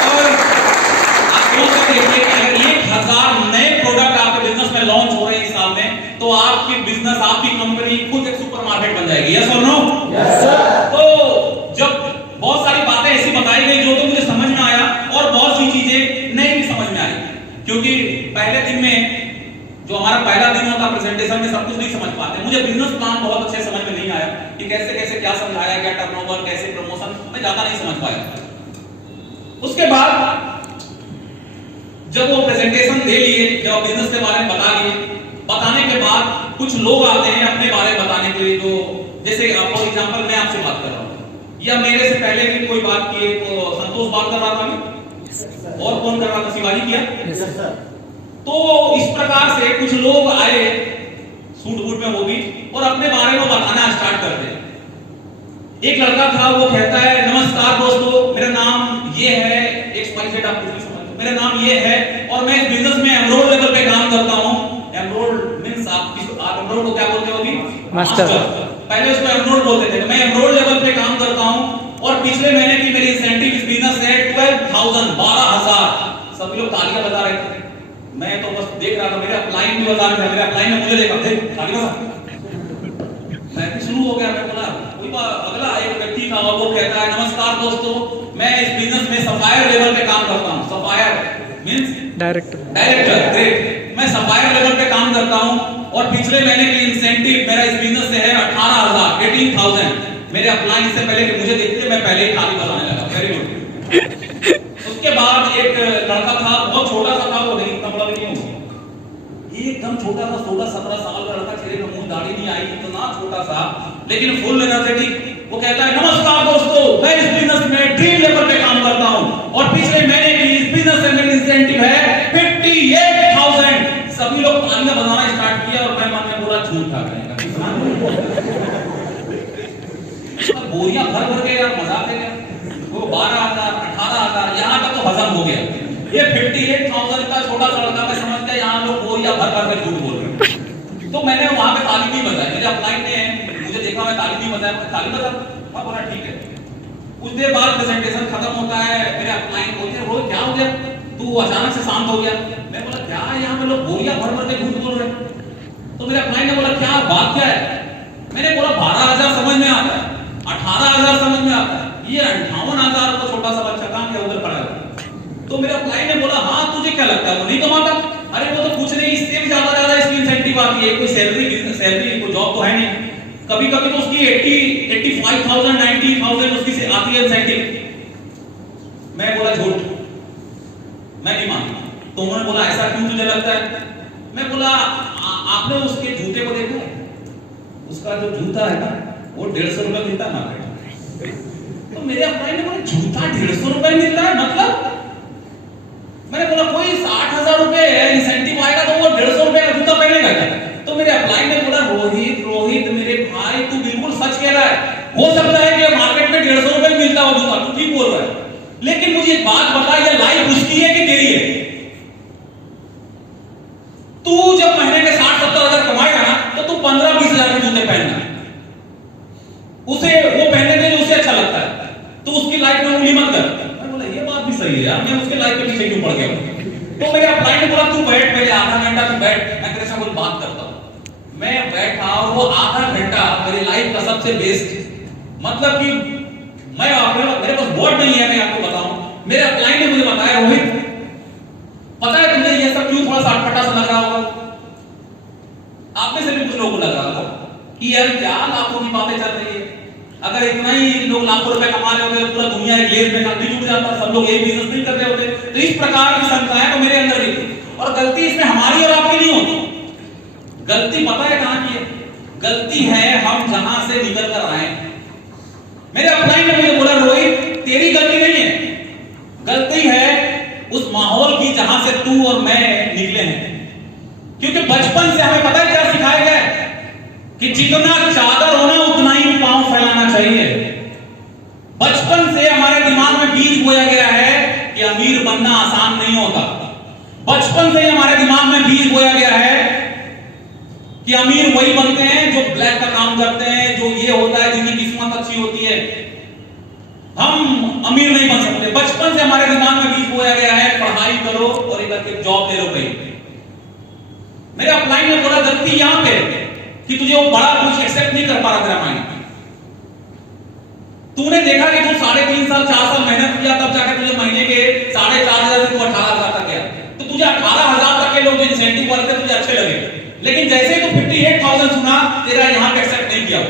और आप सोच सकते हैं कि अगर 1000 नए प्रोडक्ट आपके बिजनेस में लॉन्च हो रहे हैं इस साल में, तो आपकी बिजनेस, आपकी कंपनी खुद एक सुपरमार्केट बन जाएगी। यस और नो? Yes sir. तो जब बहुत सारी बातें ऐसी बताई गई जो तो मुझे समझ में आया, और बहुत सी चीजें नहीं भी समझ में आई, क्योंकि पहले दिन में जो हमारा पहला दिन होता प्रेजेंटेशन में सब कुछ नहीं समझ पाते। मुझे बिजनेस प्लान बहुत अच्छे समझ में नहीं आया कि कैसे कैसे क्या समझाया गया, टर्नओवर कैसे, प्रमोशन, मैं ज्यादा नहीं समझ पाया। उसके बाद जब वो प्रेजेंटेशन दे लिए, जब बिजनेस के बारे में बता लिए, बताने के बाद कुछ लोग आते हैं अपने बारे में बताने के लिए, जो जैसे फॉर एग्जांपल मैं आपसे बात कर रहा हूँ, या मेरे से पहले भी कोई बात किए तो संतोष बात कर रहा था, और कौन कर रहा था? शिवाजी किया। तो इस प्रकार से कुछ लोग आए सूट बूट में, वो भी, और अपने बारे में बताना स्टार्ट कर दे। एक लड़का था, वो कहता है, नमस्कार दोस्तों, मेरा नाम ये है, XYZ, आप कुछ भी समझो, मेरा नाम ये है और मैं इस बिजनेस में एमरोल्ड लेवल पे काम करता हूँ। एमरोल्ड मींस आप एमरोल्ड को क्या बोलते हो अभी? मास्टर। पहले उसको एमरोल्ड बोलते थे। मैं एमरोल्ड लेवल पे काम करता हूँ और पिछले महीने की मेरी इंसेंटिव इस बिजनेस से 12,000। सभी लोग तालियां बजा रहे थे, मैं तो बस देख रहा था। मेरे अपलाइन भी बता रहे थे, मेरे अपलाइन ने मुझे देखा, तालियां बजा। मैं भी शुरू हो गया, मैं बोला कोई अगला एक व्यक्ति था और वो कहता है, नमस्कार दोस्तों, मैं इस बिजनेस में सप्लायर लेवल पे काम करता हूँ। Supplier means director, great. मैं सप्लायर लेवल पे काम करता हूँ और पिछले महीने की इंसेंटिव मेरा इस बिजनेस से है 18,000। मेरे अपलाइन से पहले कि मुझे देखते मैं पहले ही ताली बजाने लगा। Very good. भाई इतना छोटा सा लेकिन फुल एनर्जेटिक। वो कहता है नमस्कार दोस्तों, मैं इस बिजनेस में ड्रीम लेवल पे काम करता हूं और पिछले महीने की इस बिजनेस से मेरी इंसेंटिव है 58,000। सभी लोग तालियां बजाना स्टार्ट किया और मैं मन में बोला झूठा करेगा बोरियां भर भर के यार मजाक है। वो 12,000 18,000 यहां तक तो हजम हो गया। ये 58,000 का छोटा सा लड़का मैं समझ गया यहां लोग बोरियां भर भर के झूठ बोल रहे हैं। तो मैंने वहां पे ताली नहीं बजाई, मेरे अपलाइन ने मुझे देखा मैं ताली नहीं बजाया, ताली बजा, मैं बोला ठीक है। कुछ देर बाद प्रेजेंटेशन खत्म होता है, मेरे अपलाइन बोलते हैं रोहित क्या हो गया, तू अचानक से शांत हो गया। मैं बोला क्या यहाँ पे लोग बोरियां भर भर के झूठ बोल रहे हैं। तो मेरे अपलाइन ने बोला क्या बात क्या है। मैंने बोला 12,000 समझ में आता है, 18,000 समझ में आता है, ये 58,000 को छोटा सा बच्चा कहां गया उधर खड़ा है। तो मेरे अपलाइन ने बोला हाँ तुझे क्या लगता है वो नहीं कमाता। अरे वो तो कुछ नहीं, इससे भी ज्यादा इसकी इंसेंटिव आती है, कोई सैलरी कोई जॉब तो है नहीं। कभी कभी तो उसकी 85,000 90,000 उसकी से आती है इंसेंटिव। मैं बोला झूठ, मैं नहीं मानता। तो उन्होंने बोला ऐसा क्यों तुझे लगता है। मैं बोला आपने उसके जूते को देखा है, उसका जो जूता है ना वो 150 रुपए मिलता है मार्केट। तो मेरे अपने ने बोला जूता 150 रुपए मिलता है मतलब। मैंने बोला कोई 60,000 रुपए इंसेंटिव आएगा तो वो 150 रुपए का जूता पहनेगा क्या। तो मेरे अपलाइन ने बोला रोहित मेरे भाई तू बिल्कुल सच कह रहा है, हो सकता है कि मार्केट में 150 रुपए मिलता हो जूता, तू ठीक बोल रहा है, लेकिन मुझे एक बात बता ये लाइफ उसकी है कि तेरी है। तू जब महीने के 60-70 हजार कमाएगा ना तो तू 15-20 हजार के जूते पहनना, उसे वो पहनने दे जो उसे अच्छा लगता है, तो उसकी लाइफ में उंगली मत कर। मैं बोला ये बात भी सही है यार, मैं उसके लाइफ के पीछे क्यों पड़ गया। तो मेरे अपलाइन ने बोला तू बैठ पहले आधा घंटा तू बैठ, मैं तेरे से कुछ बात करता हूं। मैं बैठा और वो आधा घंटा मेरी लाइफ का सबसे बेस्ट, मतलब कि मैं मेरे पास वर्ड नहीं है मैं आपको बताऊं। मेरे अपलाइन ने मुझे बताया रोहित पता है तुमने ये सब क्यों थोड़ा सा अटपटा सा लग रहा होगा, आप में से भी कुछ लोगों को लग रहा होगा कि यार क्या लाखों की बातें चल रही है। अगर इतना ही लोग लाखों रुपए कमा रहे होते पूरा दुनिया एक लेज में काफी जुट जाता, सब लोग एक बिजनेस नहीं कर रहे होते। तो इस प्रकार की शंकाएं तो मेरे अंदर भी थी, और गलती इसमें हमारी और आपकी नहीं होती। गलती पता है कहां की है, गलती है हम जहां से निकल कर आए। मेरे अपलाइन ने मुझे बोला रोहित तेरी गलती नहीं है, गलती है उस माहौल की जहां से तू और मैं निकले हैं। क्योंकि बचपन से हमें पता है क्या सिखाया गया है कि जितना चादर होना उतना ही पांव फैलाना चाहिए। बचपन से हमारे दिमाग में बीज बोया गया है कि अमीर बनना आसान नहीं होता। बचपन से हमारे दिमाग में बीज बोया गया है कि अमीर वही बनते हैं जो ब्लैक का काम करते हैं, जो ये होता है जिनकी किस्मत अच्छी होती है, हम अमीर नहीं बन सकते। बचपन से हमारे दिमाग में बीज बोया गया है पढ़ाई करो और इधर के जॉब ले लो कहीं। मेरे अपलाइन ने बोला गलती यहां पे कि तुझे वो बड़ा कुछ एक्सेप्ट नहीं कर पा रहा तेरा माइंड। तूने देखा कि तू 3.5 साल 4 साल मेहनत किया तब जाकर तुझे महीने के 4,500 से तू 18,000 तक गया। तो तुझे 18,000 तक के लोग जो इंसेंटिव वाले थे तुझे अच्छे लगे, लेकिन जैसे ही तू 58,000 सुना तेरा यहां पे एक्सेप्ट नहीं किया,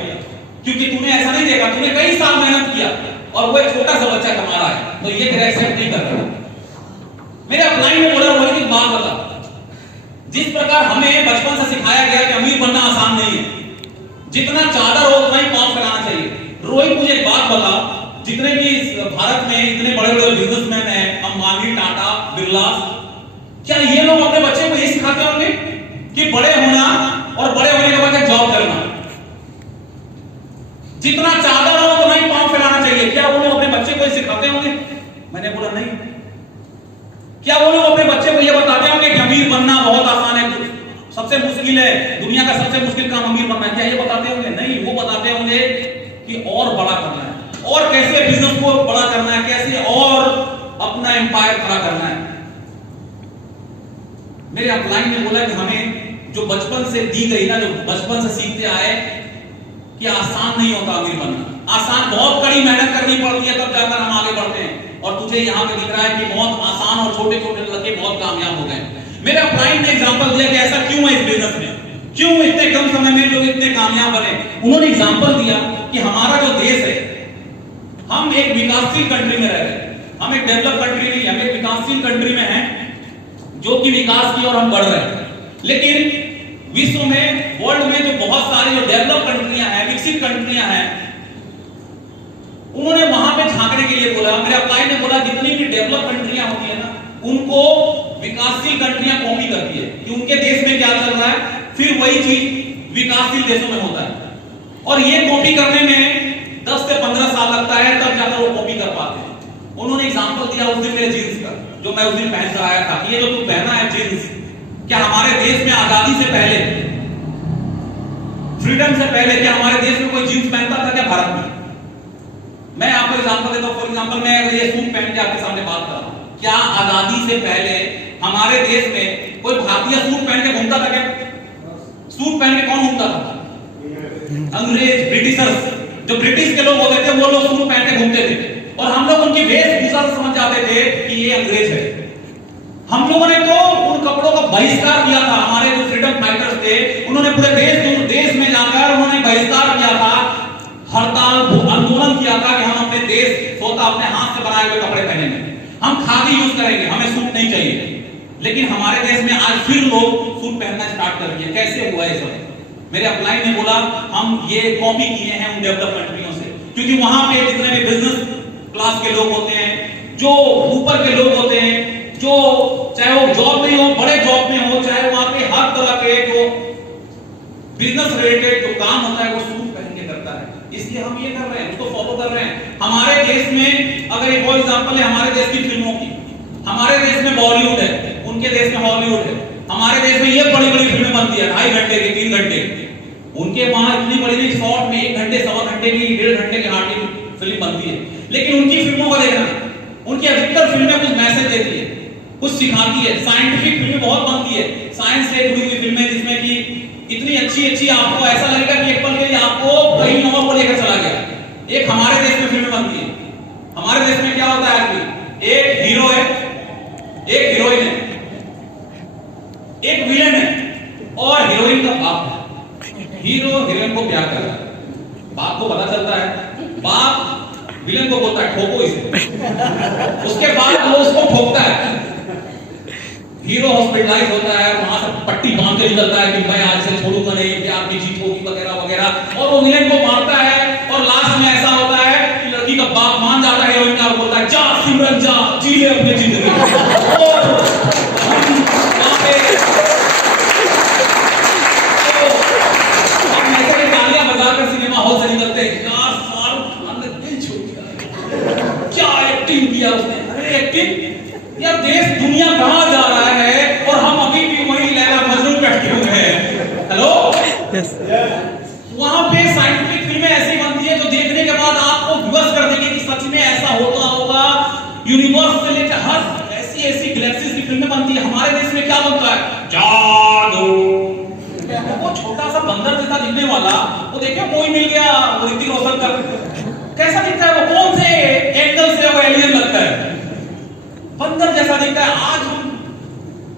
क्योंकि तूने ऐसा नहीं देखा, तूने कई साल मेहनत किया और वो एक छोटा सा बच्चा कमा रहा है, तो ये तेरा एक्सेप्ट नहीं कर रहा। मेरे अपलाइन में बोला रोहित एक बात बता, जिस प्रकार हमें बचपन से सिखाया गया कि अमीर बनना आसान नहीं है, जितना चादर हो उतना ही पांव फैलाना चाहिए। रोहित मुझे एक बात बता, जितने भी भारत में इतने बड़े बड़े बिजनेसमैन हैं, अंबानी, टाटा, बिरला, क्या ये लोग अपने बच्चे को ये सिखाते होंगे कि बड़े होना और बड़े होने के बाद जॉब करना, जितना चादर हो उतना ही पांव फैलाना चाहिए, क्या वो लोग अपने बच्चे को ये सिखाते होंगे। मैंने बोला नहीं। क्या वो लोग अपने बच्चे को ये बताते होंगे कि अमीर बनना बहुत आसान है, सबसे मुश्किल है, दुनिया का सबसे मुश्किल काम अमीर बनना है, क्या ये बताते होंगे। नहीं, वो बताते होंगे कि और बड़ा करना है, और कैसे बिजनेस को बड़ा करना है, कैसे और अपना एम्पायर खड़ा करना है। मेरे अपलाइन ने बोला कि हमें जो बचपन से दी गई ना, जो बचपन से सीखते आए कि आसान नहीं होता अमीर बनना, आसान बहुत कड़ी मेहनत करनी पड़ती है तब जाकर हम आगे बढ़ते हैं। और तुझे यहां पे दिख रहा है कि बहुत आसान और छोटे छोटे लड़के बहुत कामयाब हो गए। मेरे अपलाइन ने एग्जांपल दिया कि ऐसा क्यों है इस बिजनेस में, क्यों इतने कम समय में लोग इतने कामयाब बने। उन्होंने एग्जांपल दिया कि हमारा जो देश है, हम एक विकासशील कंट्री में रह रहे हैं, हम एक डेवलप कंट्री नहीं, हम एक विकासशील कंट्री में हैं जो कि विकास की ओर हम बढ़ रहे हैं। लेकिन विश्व में, वर्ल्ड में जो बहुत सारी जो डेवलप कंट्रियां हैं, विकसित कंट्रियां हैं, उन्होंने वहां पे झांकने के लिए बोला। मेरे अपलाइन ने बोला जितनी भी डेवलप कंट्रियां होती है ना, उनको विकासशील कंट्रियां कॉपी करती है कि उनके देश में क्या चल रहा है, फिर वही चीज विकासशील देशों में होता है। और ये कॉपी करने में 10 से 15 साल लगता है, तब जाकर वो कॉपी कर पाते हैं। उन्होंने एग्जांपल दिया उस दिन मेरे जींस का, जो मैं उस दिन पहन कर आया था। ये जो तू पहना है जींस, क्या हमारे देश में आजादी से पहले, फ्रीडम से पहले, क्या हमारे देश में कोई जींस पहनता था क्या भारत में? मैं आपको एग्जांपल देता हूं। फॉर एग्जांपल मैं अगर ये सूट पहन के आपके सामने बात कर रहा हूं, क्या आजादी से पहले हमारे देश में कोई भारतीय सूट पहन के घूमता था क्या? सूट पहन के कौन घूमता था? अंग्रेज, ब्रिटिशर्स। जो ब्रिटिश के लोग होते थे वो लोग सूट पहन के घूमते थे, और हम लोग उनकी वेशभूषा से समझ जाते थे कि ये अंग्रेज है। हम लोगों ने तो उन कपड़ों का बहिष्कार किया था। हमारे जो फ्रीडम फाइटर्स थे, उन्होंने पूरे देश में जाकर उन्होंने बहिष्कार किया था, हड़ताल आंदोलन किया था कि हम अपने देश स्वतः अपने हाथ से बनाए हुए कपड़े पहनेंगे, हम खादी यूज करेंगे, हमें सूट नहीं चाहिए। लेकिन हमारे देश में आज फिर लोग सूट पहनना स्टार्ट कर दिए। कैसे हुआ ये सब? मेरे अपलाइन ने बोला हम ये कॉपी किए हैं उन डेवलप कंट्रियों से, क्योंकि वहां पे जितने भी बिजनेस क्लास के लोग होते हैं, जो ऊपर के लोग होते हैं, जो चाहे वो जॉब में हो, बड़े जॉब में हो, चाहे वहां पे हर तरह के जो बिजनेस रिलेटेड जो काम होता है वो सूट पहन के करता है। इसलिए हम ये कर रहे हैं, उसको फॉलो कर रहे हैं। हमारे देश में अगर एक और एग्जांपल है हमारे देश की फिल्मों की, हमारे देश में बॉलीवुड है, उनके देश में हॉलीवुड है। हमारे देश में ये बड़ी बड़ी फिल्में बनती है 2.5 घंटे की, 3 घंटे की। उनके वहां इतनी बड़ी नहीं, शॉर्ट में 1 घंटे, सवा घंटे की, 1.5 घंटे की हार्डली फिल्म बनती है। लेकिन उनकी फिल्मों को देखना, उनकी अधिकतर फिल्में कुछ मैसेज देती है, कुछ सिखाती है। साइंटिफिक फिल्में बहुत बनती है, साइंस से जुड़ी हुई फिल्में, जिसमें कि इतनी अच्छी आपको ऐसा लगेगा कि एक पल के लिए आपको कहीं और को लेकर चला गया। एक हमारे देश में फिल्में बनती है। हमारे देश में क्या होता है आदमी, एक हीरो है, एक हीरोइन है, एक विलेन है और हीरोइन का बाप है। हीरो हीरोइन को प्यार करता है, बाप को पता चलता है, बाप विलेन को बोलता है ठोको इसे, उसके बाद वो उसको ठोकता है। हीरो हॉस्पिटलाइज होता है, वहां से पट्टी बांध के निकलता है कि मैं आज से छोड़ूंगा नहीं, प्यार की जीत होगी वगैरह वगैरह, और वो विलेन को मारता है। और लास्ट में ऐसा होता है कि लड़की का बाप मान जाता है हीरोइन का और बोलता है जा सिमरन जा, जी ले अपनी जिंदगी। और सिनेमा हॉल से निकलते हैं, यार शाहरुख खान ने दिल छू दिया, क्या एक्टिंग किया उसने। अरे एक्टिंग, यार देश दुनिया कहां जा रहा है और हम अभी भी वही लैला मजनू बैठे हुए हैं। हेलो, वहां पे साइंटिफिक फिल्में ऐसी बनती है जो देखने के बाद आपको विवश कर देंगे कि सच में ऐसा होता होगा। यूनिवर्स से लेकर हर ऐसी गैलेक्सीज की फिल्में बनती है। हमारे देश में क्या बनता है, जादू। वो छोटा सा बंदर जैसा दिखने वाला, वो देखिए कोई मिल गया, वो ऋतिक रोशन का कैसा दिखता है, वो कौन से एंगल से वो एलियन लगता है, बंदर जैसा दिखता है। आज हम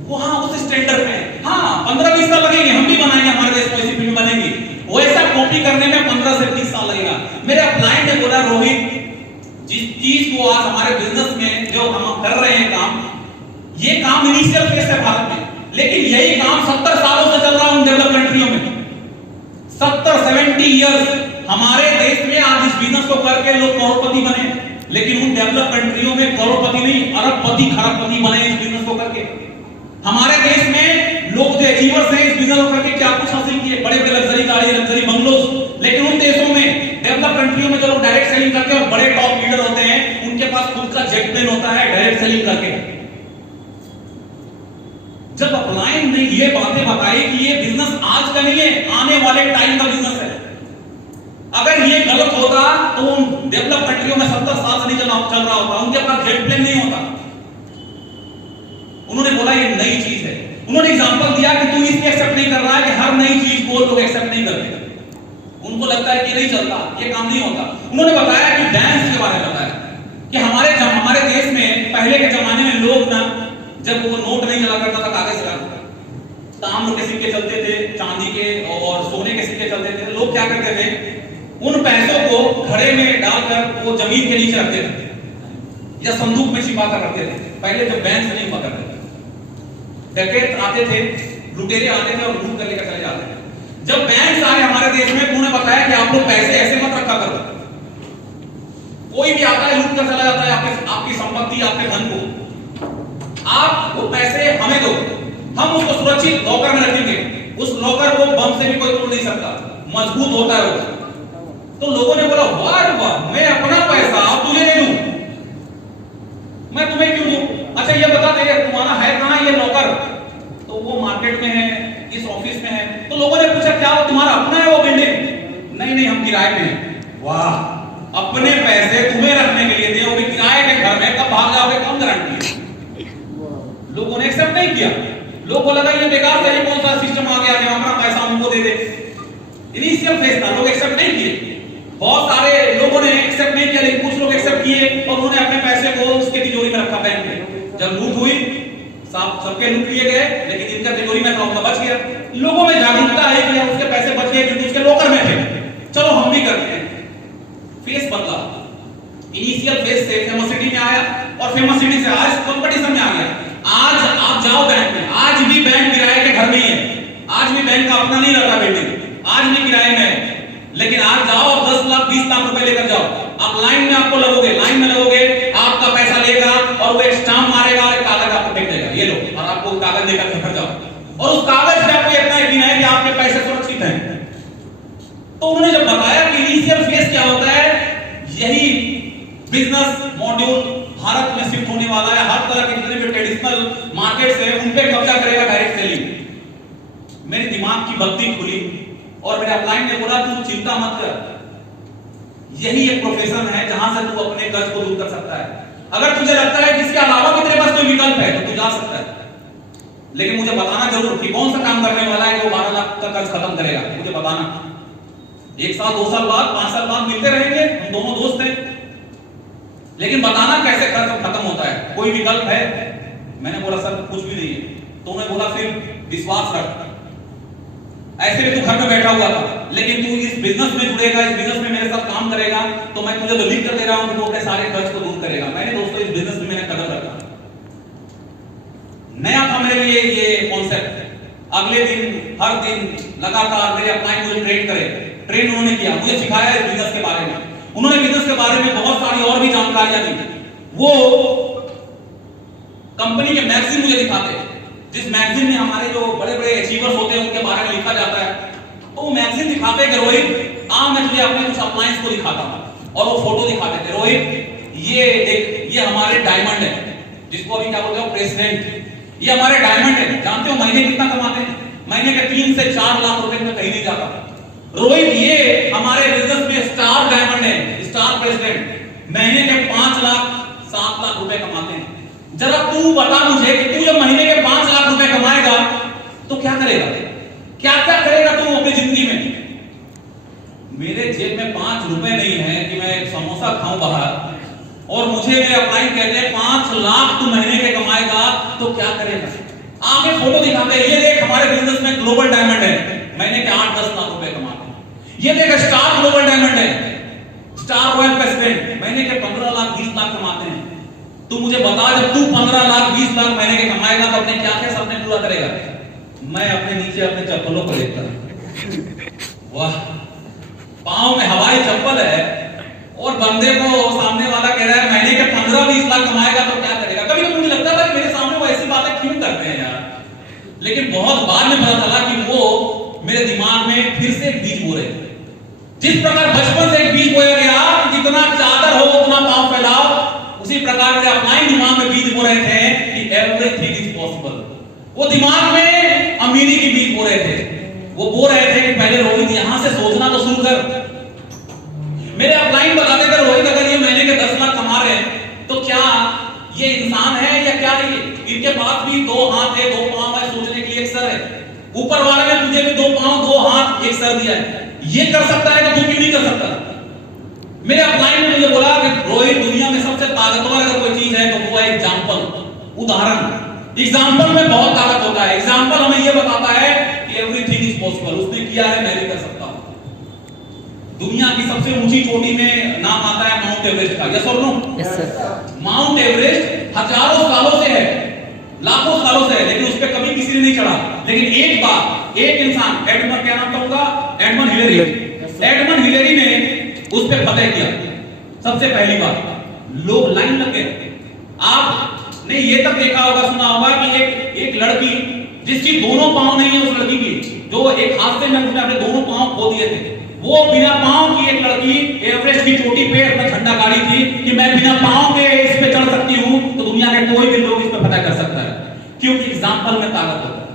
वहां उस स्टैंडर्ड में, हाँ 15-20 साल लगेंगे, हम भी बनाएंगे, हमारे देश में ऐसी फिल्म बनेगी। वैसा कॉपी करने में 15 से 30 साल लगेगा। मेरे अपलाइन ने बोला रोहित, जिस चीज को आज हमारे बिजनेस में जो हम कर रहे हैं काम, ये काम इनिशियल फेज है भारत में, लेकिन यही काम 70 सालों से चल रहा है उन डेवलप कंट्रियों में। 70-70 इयर्स हमारे देश में आज इस बिजनेस को करके लोग करोड़पति बने, लेकिन उन डेवलप कंट्रियों में करोड़पति नहीं, अरबपति खरबपति बने इस बिजनेस को करके। हमारे देश में लोग जो अचीवर्स हैं इस बिजनेस को करके क्या कुछ हासिल किए, बड़े बड़े लग्जरी गाड़ी, लग्जरी बंगलोज। लेकिन उन देशों में, डेवलप कंट्रियों में जो लोग डायरेक्ट सेलिंग करके और बड़े टॉप लीडर होते हैं, उनके पास खुद का जेट प्लेन होता है डायरेक्ट सेलिंग करके। जब अपलाइन ने ये बातें बताई कि ये बिजनेस आज का नहीं है, आने वाले टाइम का बिजनेस है। अगर ये गलत होता तो उन डेवलप कंट्रियों में 70 साल से नहीं चल रहा होता, उनके पास जेट प्लेन नहीं होता। उन्होंने बोला ये नई चीज है। उन्होंने एग्जांपल दिया कि तू इसलिए एक्सेप्ट नहीं कर रहा है कि हर नई चीज को लोग एक्सेप्ट नहीं करते, उनको लगता है कि नहीं चलता, ये काम नहीं होता। उन्होंने बताया कि बैंक्स के बारे में बताया कि हमारे देश में पहले के जमाने में लोग ना, जब वो नोट नहीं चला करता था कागज का, ताम्र के सिक्के चलते थे, चांदी के और सोने के सिक्के चलते थे, लोग क्या करते थे, उन पैसों को घड़े में डालकर वो जमीन के नीचे रखते थे या संदूक में छिपा कर रखते थे। पहले जब बैंक नहीं हुआ करते थे, डकैत आते थे लुटेरे आते थे और लूट कर लेकर चले जाते थे। जब बैंक्स आए हमारे देश में, उन्होंने बताया कि आप लोग पैसे ऐसे मत रखा करो, कोई भी आता है लूट कर चला जाता है आपकी संपत्ति, आपके धन को, आप वो पैसे हमें दो, हम उसको सुरक्षित लॉकर में रखेंगे। उस लॉकर को बम से भी कोई तोड़ नहीं सकता, मजबूत होता है वो। तो लोगों ने बोला वाह वाह, मैं अपना पैसा अब तुझे दे दूं, मैं तुम्हें क्यों दूं? अच्छा ये बता दे तुम्हारा है कहां ये लॉकर? तो वो मार्केट में है, इस ऑफिस में है। तो लोगों ने पूछा क्या वो तुम्हारा अपना है वो बिल्डिंग? नहीं नहीं, हम किराए पे हैं। वाह, अपने पैसे तुम्हें रखने के लिए दे, किराए के घर में, कब भाग जाओगे? कम गारंटी। लोगों ने एक्सेप्ट नहीं किया, लोगों को लगा ये बेकार है, ये कौन सा सिस्टम आ गया जो हमारा पैसा उनको दे दे। इनिशियल फेज था, लोग एक्सेप्ट नहीं किए, बहुत सारे लोगों ने एक्सेप्ट नहीं किया, लेकिन कुछ लोग एक्सेप्ट किए और उन्होंने अपने पैसे को उसके तिजोरी में रखा बैंक में। जब लूट हुई, सबके लूट लिए गए, लेकिन इनका तिजोरी में था, उनका बच गया। लोगों में जागरूकता है कि उसके पैसे बच गए क्योंकि उसके लॉकर में थे, चलो हम भी करते हैं। फेस बदला, इनिशियल फेज से फेमस सिटी में आया और फेमस सिटी से आज कंपटीशन में आ गया। आज आप जाओ बैंक में, आज भी बैंक किराए के घर में ही है, आज भी बैंक का अपना नहीं रहता बिल्डिंग, आज भी किराए में है। लेकिन आज जाओ और 10 लाख 20 लाख रुपए लेकर जाओ, आप लाइन में आपको लगोगे, लाइन में लगोगे, आपका पैसा लेगा और वो एक स्टाम्प मारेगा और एक कागज आपको फेंक देगा, ये लो, और आपको कागज देकर घर जाओ। और उस कागज पे आपको इतना यकीन है कि आपके पैसे सुरक्षित हैं। तो उन्होंने जब बताया कि इनिशियल फेज क्या होता है, यही बिजनेस मॉड्यूल भारत में शिफ्ट होने वाला है। हर तरह के जितने भी ट्रेडिशनल मार्केट्स हैं उन पे कब्जा करेगा डायरेक्ट सेलिंग। मेरे दिमाग की बत्ती खुली और मेरे अपलाइन ने बोला तू चिंता मत कर, यही एक प्रोफेशन है जहां से तू अपने कर्ज को दूर कर सकता है। अगर तुझे लगता है कि इसके अलावा भी तेरे पास कोई विकल्प है तो तू जा सकता है, लेकिन मुझे बताना जरूर कि कौन सा काम करने वाला है जो 12 लाख का कर्ज खत्म करेगा, मुझे बताना। 1 साल 2 साल बाद 5 साल बाद मिलते रहेंगे, हम दोनों दोस्त हैं, लेकिन बताना कैसे कर्ज खत्म होता है, कोई विकल्प है? मैंने बोला सर कुछ भी नहीं है। तो उन्होंने बोला फिर विश्वास रख, ऐसे भी तू घर में बैठा हुआ था, लेकिन तू इस बिजनेस में जुड़ेगा, इस बिजनेस में मेरे साथ काम करेगा तो मैं तुझे तो लिख कर दे रहा हूं कि तू अपने सारे कर्ज को दूर करेगा। मैंने दोस्तों इस बिजनेस में मैंने कदम रखा, नया था मेरे लिए ये कॉन्सेप्ट। अगले दिन हर दिन लगातार मेरे अपलाइन मुझे ट्रेन उन्होंने किया, मुझे सिखाया इस बिजनेस के बारे में। उन्होंने बिजनेस के बारे में बहुत सारी और भी जानकारियां दी। वो कंपनी के मैगजीन मुझे दिखाते, जिस मैगजीन में हमारे जो बड़े बड़े अचीवर्स होते हैं उनके बारे में लिखा जाता है, तो वो मैगजीन दिखाते कि रोहित मैं तुझे अपने कुछ अपलाइंस को दिखाता हूं और वो फोटो दिखाते थे, रोहित ये देख, ये हमारे डायमंड है, जिसको अभी क्या बोलते हो प्रेसिडेंट, ये हमारे डायमंड है। जानते हो महीने कितना कमाते हैं? महीने के 3 से 4 लाख रुपए में कहीं नहीं जाता। रोहित ये हमारे बिजनेस में स्टार डायमंड है, स्टार प्रेसिडेंट, महीने के 5 लाख 7 लाख रुपए कमाते हैं। जरा तू बता मुझे कि तू जब महीने के 5 लाख रुपए कमाएगा तो क्या करेगा, क्या क्या करेगा तू अपनी जिंदगी में? मेरे जेब में 5 रुपए नहीं है कि मैं समोसा खाऊं बाहर, और मुझे मेरे अपलाइन कहते हैं 5 लाख तू महीने के कमाएगा तो क्या करेगा? आगे फोटो दिखाते हैं, ये देख हमारे बिजनेस में ग्लोबल डायमंड है, महीने के 8-10 लाख रुपए कमाते हैं। ये देख स्टार ग्लोबल डायमंड है, स्टार रॉयल प्रेसिडेंट, महीने के 15 लाख 20 लाख कमाते हैं। तू मुझे बता, जब तू 15 लाख 20 लाख महीने के कमाएगा तो अपने क्या क्या सपने पूरा करेगा? मैं अपने नीचे अपने चप्पलों को देखता हूं, वाह, पांव में हवाई चप्पल है और बंदे को सामने वाला कह रहा है महीने के 15-20 लाख कमाएगा तो क्या करेगा। कभी तो मुझे लगता था कि मेरे सामने वो ऐसी बातें क्यों करते हैं यार, लेकिन बहुत बाद में पता चला कि वो मेरे दिमाग में फिर से बीज बो रहे थे। जिस प्रकार बचपन से एक बीज बोया गया जितना चादर हो उतना पांव फैलाओ, उसी प्रकार मेरे अपने दिमाग में बीज बो रहे थे कि एवरीथिंग इज पॉसिबल। वो दिमाग में अमीरी की बीज बो रहे थे, वो बो रहे थे कि पहले रोहित यहां से सोचना तो शुरू कर। मेरे अपलाइन बताते थे रोहित अगर ये महीने के 10 लाख कमा रहे हैं तो क्या ये इंसान है या क्या है? इनके पास भी 2 हाथ है 2 पांव है, सोचने के लिए एक सर है, ऊपर वाले ने तुझे भी 2 पांव 2 हाथ 1 सर दिया है, ये कर सकता है तो तू क्यों नहीं कर सकता? मेरे अपलाइन ने मुझे बोला कि रोहित दुनिया में सबसे ताकतवर अगर कोई चीज है तो वो है एग्जांपल, उदाहरण। एग्जांपल में बहुत ताकत होता है। एग्जांपल हमें ये बताता है कि एवरीथिंग इज पॉसिबल, उसने किया है मैं भी कर सकता हूं। दुनिया की सबसे ऊंची चोटी में नाम आता है माउंट एवरेस्ट का, यस और no? Yes sir. Mount Everest हजारों सालों से है, लाखों सालों से है, लेकिन उस पर कभी किसी ने नहीं चढ़ा। लेकिन एक बात, एक इंसान, एडमंड, क्या नाम था उनका, एडमंड हिलेरी, एडमंड हिलेरी ने उस पर फतह किया। सबसे पहली बात, लोग लाइन लग गए। आपने ये तक देखा होगा, सुना होगा कि एक लड़की जिसकी दोनों पांव नहीं है, उस लड़की की जो एक हादसे में उसने अपने दोनों पांव खो दिए थे, वो बिना पांव की एक लड़की एवरेस्ट की चोटी पे अपना झंडा गाड़ी थी कि मैं बिना पांव के इस पे चढ़ सकती हूं, तो दुनिया के कोई भी लोग इस पे फतह कर सकता है, क्योंकि एग्जाम्पल में ताकत होता है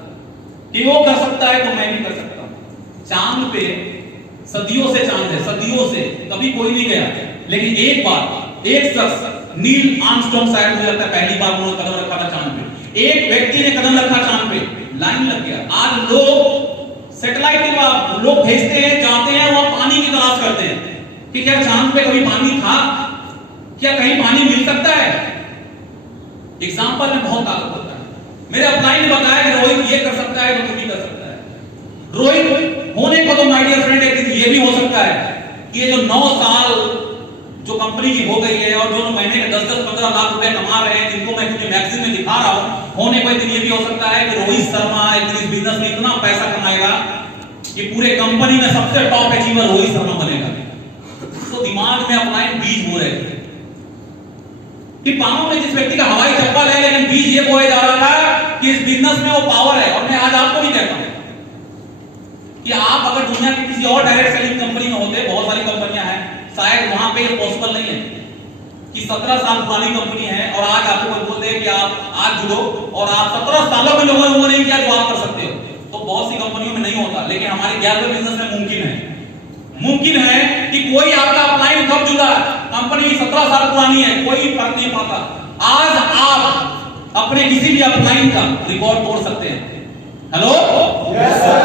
कि वो कर सकता है तो मैं भी कर सकता हूं। चांद पे सदियों से चांद है, सदियों से कभी कोई नहीं गया, लेकिन एक बार एक शख्स, नील आर्मस्ट्रांग, शायद मुझे लगता है पहली बार उन्होंने कदम रखा था चांद पे, एक व्यक्ति ने कदम रखा चांद पे, लाइन लग गया। आज लोग सैटेलाइट के लोग भेजते हैं, जाते हैं, वहां पानी की तलाश करते हैं कि क्या चांद पे कभी पानी था, क्या कहीं पानी मिल सकता है। एग्जाम्पल में बहुत ताकत होता है। मेरे अपलाइन ने बताया कि रोहित ये कर सकता है तो तुम भी कर सकता है। रोहित होने को तो माय डियर फ्रेंड एक दिन ये भी हो सकता है कि ये जो 9 साल जो कंपनी की हो गई है और जो महीने के 10-10, 15 लाख रुपए कमा रहे हैं, जिनको मैं तुझे मैगजीन में दिखा रहा हूं, होने को एक दिन ये भी हो सकता है कि रोहित शर्मा एक दिन इस बिजनेस में इतना पैसा कमाएगा कि पूरे कंपनी में सबसे टॉप अचीवर रोहित शर्मा बनेगा। तो दिमाग में अपना बीज बो रहे थे कि पांव में जिस व्यक्ति का हवाई चप्पल है, लेकिन बीज ये बोया जा रहा था कि इस बिजनेस में वो पावर है। और मैं आज आपको भी कहता हूं कि आप अगर दुनिया की किसी और डायरेक्ट सेलिंग कंपनी में होते, बहुत सारी कंपनियां हैं, शायद वहां पे ये पॉसिबल नहीं है कि 17 साल पुरानी कंपनी है और आज आपको कोई बोल दे कि आप आज जुड़ो और आप 17 सालों में लोगों ने वो नहीं किया जो आप कर सकते हो, तो बहुत सी कंपनियों में नहीं होता। लेकिन हमारे 11वें बिजनेस में मुमकिन है कि कोई आपका अपलाइन कब जुड़ा, कंपनी 17 साल पुरानी है, कोई फर्क नहीं पड़ता। आज आप अपने किसी भी अपलाइन का रिकॉर्ड तोड़ सकते हैं। Hello, yes sir.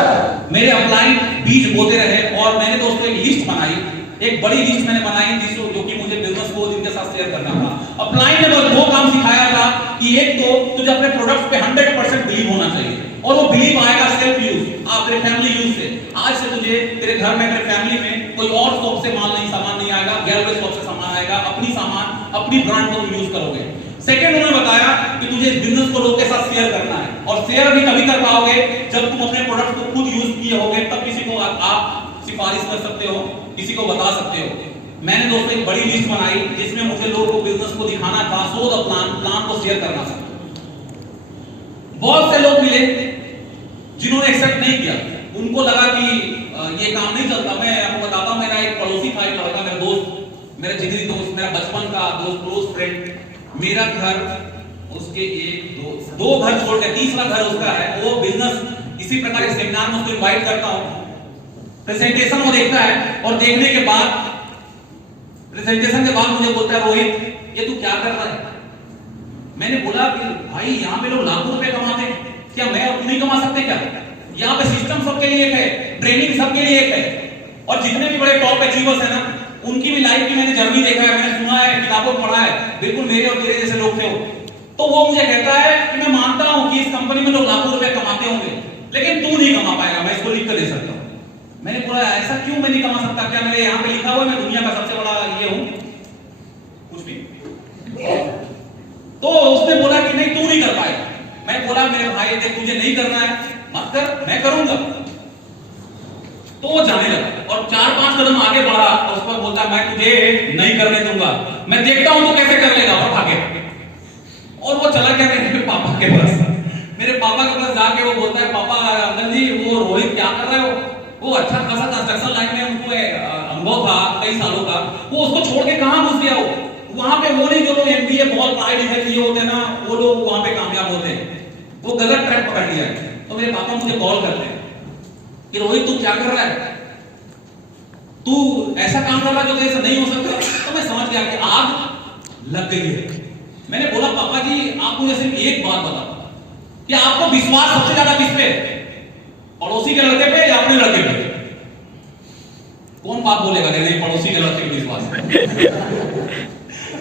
मेरे अपलाइन बीज बोते रहे और मैंने दोस्तों एक लिस्ट बनाई, एक बड़ी लिस्ट मैंने बनाई जो कि मुझे बिजनेस को इनके साथ शेयर करना था। अपलाइन ने बस 2 काम सिखाया था कि एक तो तुझे अपने प्रोडक्ट्स पे 100% बिलीव होना चाहिए, और वो बिलीव आएगा सेल्फ यूज, आप तेरे फैमिली यूज से। आज से तुझे तेरे घर में, तेरे फैमिली में कोई और शॉप से सामान नहीं आएगा, 11वें शॉप से सामान आएगा, अपनी ब्रांड को यूज करोगे। सेकंड उन्होंने बताया कि तुझे इस बिजनेस को लोगों के साथ शेयर करना है, और शेयर भी तभी कर पाओगे जब तुम अपने प्रोडक्ट को खुद यूज किए होगे, तब किसी को आप सिफारिश कर सकते हो, किसी को बता सकते हो। मैंने दोस्तों एक बड़ी लिस्ट बनाई जिसमें मुझे लोगों को बिजनेस को दिखाना था, शो द प्लान को शेयर करना था। बहुत से लोग मिले जिन्होंने एक्सेप्ट नहीं किया, उनको लगा कि ये काम नहीं चलता। मैं आपको बताता हूं, मेरा एक पड़ोसी था, एक लड़का, मेरा दोस्त, मेरा जिगरी दोस्त, मेरा बचपन का दोस्त, क्लोज फ्रेंड, मेरा घर उसके दो घर छोड़ के तीसरा घर उसका है। वो बिजनेस इसी प्रकार के सेमिनार में उसको इनवाइट करता हूं, प्रेजेंटेशन वो देखता है, और देखने के बाद प्रेजेंटेशन के बाद मुझे बोलता है, रोहित ये तू क्या कर रहा है। मैंने बोला कि भाई यहाँ पे लोग लाखों रुपए कमाते हैं, क्या मैं और तू नहीं कमा सकते क्या? यहाँ पे सिस्टम सबके लिए एक है, ट्रेनिंग सबके लिए एक है, और जितने भी बड़े टॉप अचीवर्स हैं ना, उनकी भी लाइफ की मैंने जर्नी देखा है, मैंने सुना है, किताबों पढ़ा है, बिल्कुल मेरे और तेरे जैसे लोग थे वो। तो वो मुझे कहता है कि मैं मानता हूं कि इस कंपनी में लोग लाखों रुपए कमाते होंगे, लेकिन तू नहीं कमा पाएगा, मैं इसको लिख कर दे सकता हूं। मैंने बोला ऐसा क्यों मैं नहीं कमा सकता? क्या मेरे यहाँ पे लिखा हुआ है मैं दुनिया का सबसे बड़ा ये हूं? कुछ भी। तो उसने बोला कि नहीं तू नहीं कर पाएगा। मैं बोला मेरे भाई देख, तुझे नहीं करना है मत कर, मैं करूंगा। तो वो जाने लगा और 4-5 कदम आगे बढ़ा, और उस पर बोलता मैं तुझे नहीं करने दूंगा, मैं देखता हूं तो कैसे कर लेगा, और भागे। और वो चला गया मेरे पापा के पास। मेरे पापा के पास जाके वो बोलता है, पापा अंकल जी वो रोहित क्या कर रहा है, वो अच्छा खासा कंस्ट्रक्शन लाइन में उनको अनुभव था कई सालों का, वो उसको छोड़ के कहां घुस गया। वो वहां पे वो नहीं जो लोग एमबीए बहुत पढ़ाई लिखाई किए होते ना, वो लोग वहां पे कामयाब होते हैं, वो गलत ट्रैक पकड़ लिया। तो मेरे पापा मुझे कॉल करते हैं कि रोहित तू क्या कर रहा है, तू ऐसा काम कर रहा है जो तेरे से नहीं हो सकता। तो मैं समझ गया कि आग लग गई है। मैंने बोला पापा जी आप मुझे सिर्फ एक बात बताओ कि आपको विश्वास सबसे ज्यादा किस पे, पड़ोसी के लड़के पे या अपने लड़के पे? कौन बाप बोलेगा नहीं पड़ोसी के लड़के पे विश्वास है?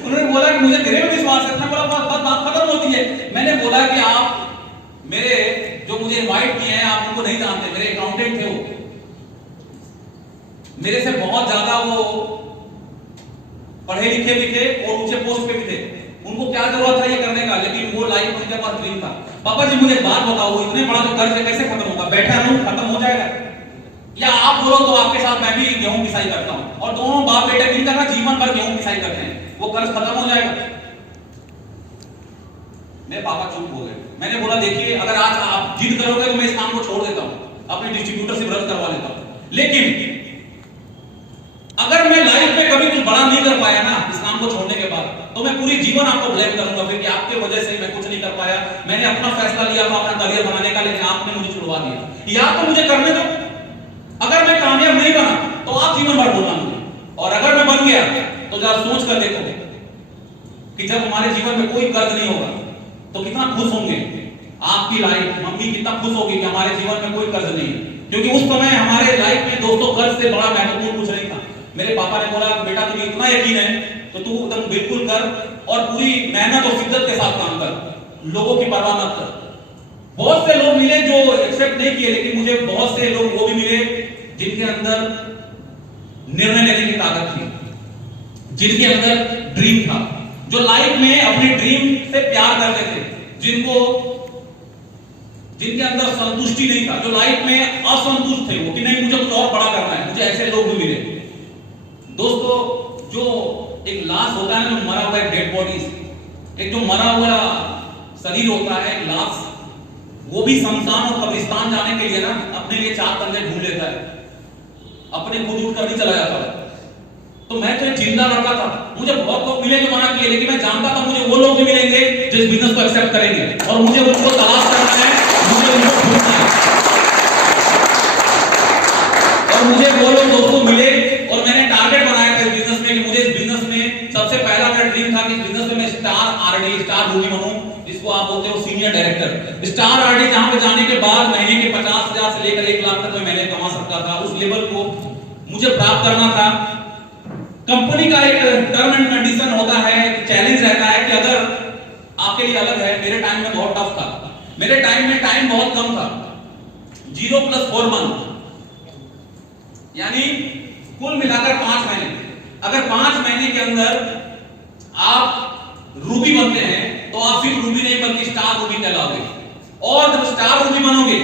उन्होंने बोला कि मुझे तेरे पे विश्वास है। मैं बोला बात खत्म होती है। मैंने बोला कि आप मेरे जो मुझे इनवाइट किए हैं आप उनको नहीं जानते, मेरे अकाउंटेंट थे, वो मेरे से बहुत ज्यादा वो पढ़े लिखे भी थे और ऊंचे पोस्ट पे भी थे। उनको क्या जरूरत है ये करने का, लेकिन वो लाइफ उनके पास ड्रीम था। पापा जी मुझे बात बताओ, इतने बड़ा जो कर्ज है कैसे खत्म होगा? बैठा रहूं खत्म हो जाएगा? या आप बोलो तो आपके साथ मैं भी गेहूं पिसाई करता हूं और दोनों बाप बेटे मिलकर ना जीवन भर गेहूं पिसाई करते हैं, वो कर्ज खत्म हो जाएगा? मेरे पापा चुप हो गए। मैंने बोला देखिए अगर आज आप जिद करोगे तो मैं इस काम को छोड़ देता हूं, अपने डिस्ट्रीब्यूटर से रद्द करवा लेता हूं, लेकिन अगर मैं लाइफ में कभी कुछ बड़ा नहीं कर पाया ना इस काम को छोड़ने के बाद, तो मैं पूरी जीवन आपको ब्लेम करूंगा फिर कि आपके वजह से मैं कुछ नहीं कर पाया। मैंने अपना फैसला लिया था अपना करियर बनाने का, लेकिन आपने मुझे छुड़वा दिया। या तो मुझे करने दो, अगर मैं कामयाब नहीं बना तो आप जीवन भर बोलना मुझे, और अगर मैं बन गया तो जरा सोच कर देखो कि जब हमारे जीवन में कोई कर्ज नहीं होगा तो कितना खुश होंगे आपकी लाइफ, मम्मी कितना खुश होगी कि हमारे जीवन में कोई कर्ज नहीं है। क्योंकि उस समय हमारे लाइफ में दोस्तों कर्ज से बड़ा महत्वपूर्ण कुछ नहीं था। मेरे पापा ने बोला बेटा तुझे इतना यकीन है तो तू एकदम बिल्कुल कर और पूरी मेहनत और शिद्दत के साथ काम कर, लोगों की परवाह मत कर। बहुत से लोग मिले जो एक्सेप्ट नहीं किए, लेकिन मुझे बहुत से लोग वो भी मिले जिनके अंदर निर्णय लेने की ताकत थी, जिनके अंदर ड्रीम था, जो लाइफ में अपने ड्रीम से प्यार करते थे, जिनके अंदर संतुष्टि नहीं था, जो लाइफ में असंतुष्ट थे वो कि नहीं मुझे कुछ और बड़ा करना है। मुझे ऐसे लोग भी मिले। दोस्तों जो एक लाश होता है ना, मरा हुआ एक डेड बॉडीज, एक जो मरा हुआ शरीर होता है एक लाश, वो भी शमशान और कब्रिस्तान जाने के लिए ना अपने लिए 4 कंधे ढूंढ लेता है, अपने खुद उठकर नहीं चला जाता है। तो मैं तो एक जिंदा लड़का था, मुझे बहुत लोग मिले जो मना किए, लेकिन मैं जानता था मुझे वो लोग भी मिलेंगे जो इस बिजनेस को एक्सेप्ट करेंगे और मुझे उनको तलाश करना है, मुझे उनको ढूंढना है। और मुझे वो लोग दोस्तों मिले और मैंने टारगेट बनाया था इस बिजनेस में कि मुझे इस बिजनेस में सबसे पहला मेरा ड्रीम था कि इस बिजनेस में मैं स्टार आरडी, स्टार रूबी बनूं, जिसको आप बोलते हो सीनियर डायरेक्टर। स्टार आरडी जहां पे जाने के बाद महीने के 50,000 से लेकर 1 लाख तक मैं महीने कमा सकता था, उस लेवल को मुझे प्राप्त करना था। कंपनी का एक टर्म एंड कंडीशन होता है, चैलेंज रहता है कि अगर आपके लिए अलग है, मेरे टाइम में बहुत टफ था। मेरे टाइम में टाइम बहुत कम था, 0 + 4 मंथ, यानी कुल मिलाकर 5 महीने। अगर 5 महीने के अंदर आप रूबी बनते हैं तो आप सिर्फ रूबी नहीं बल्कि स्टार रूबी कहलाओगे, और जब स्टार रूबी बनोगे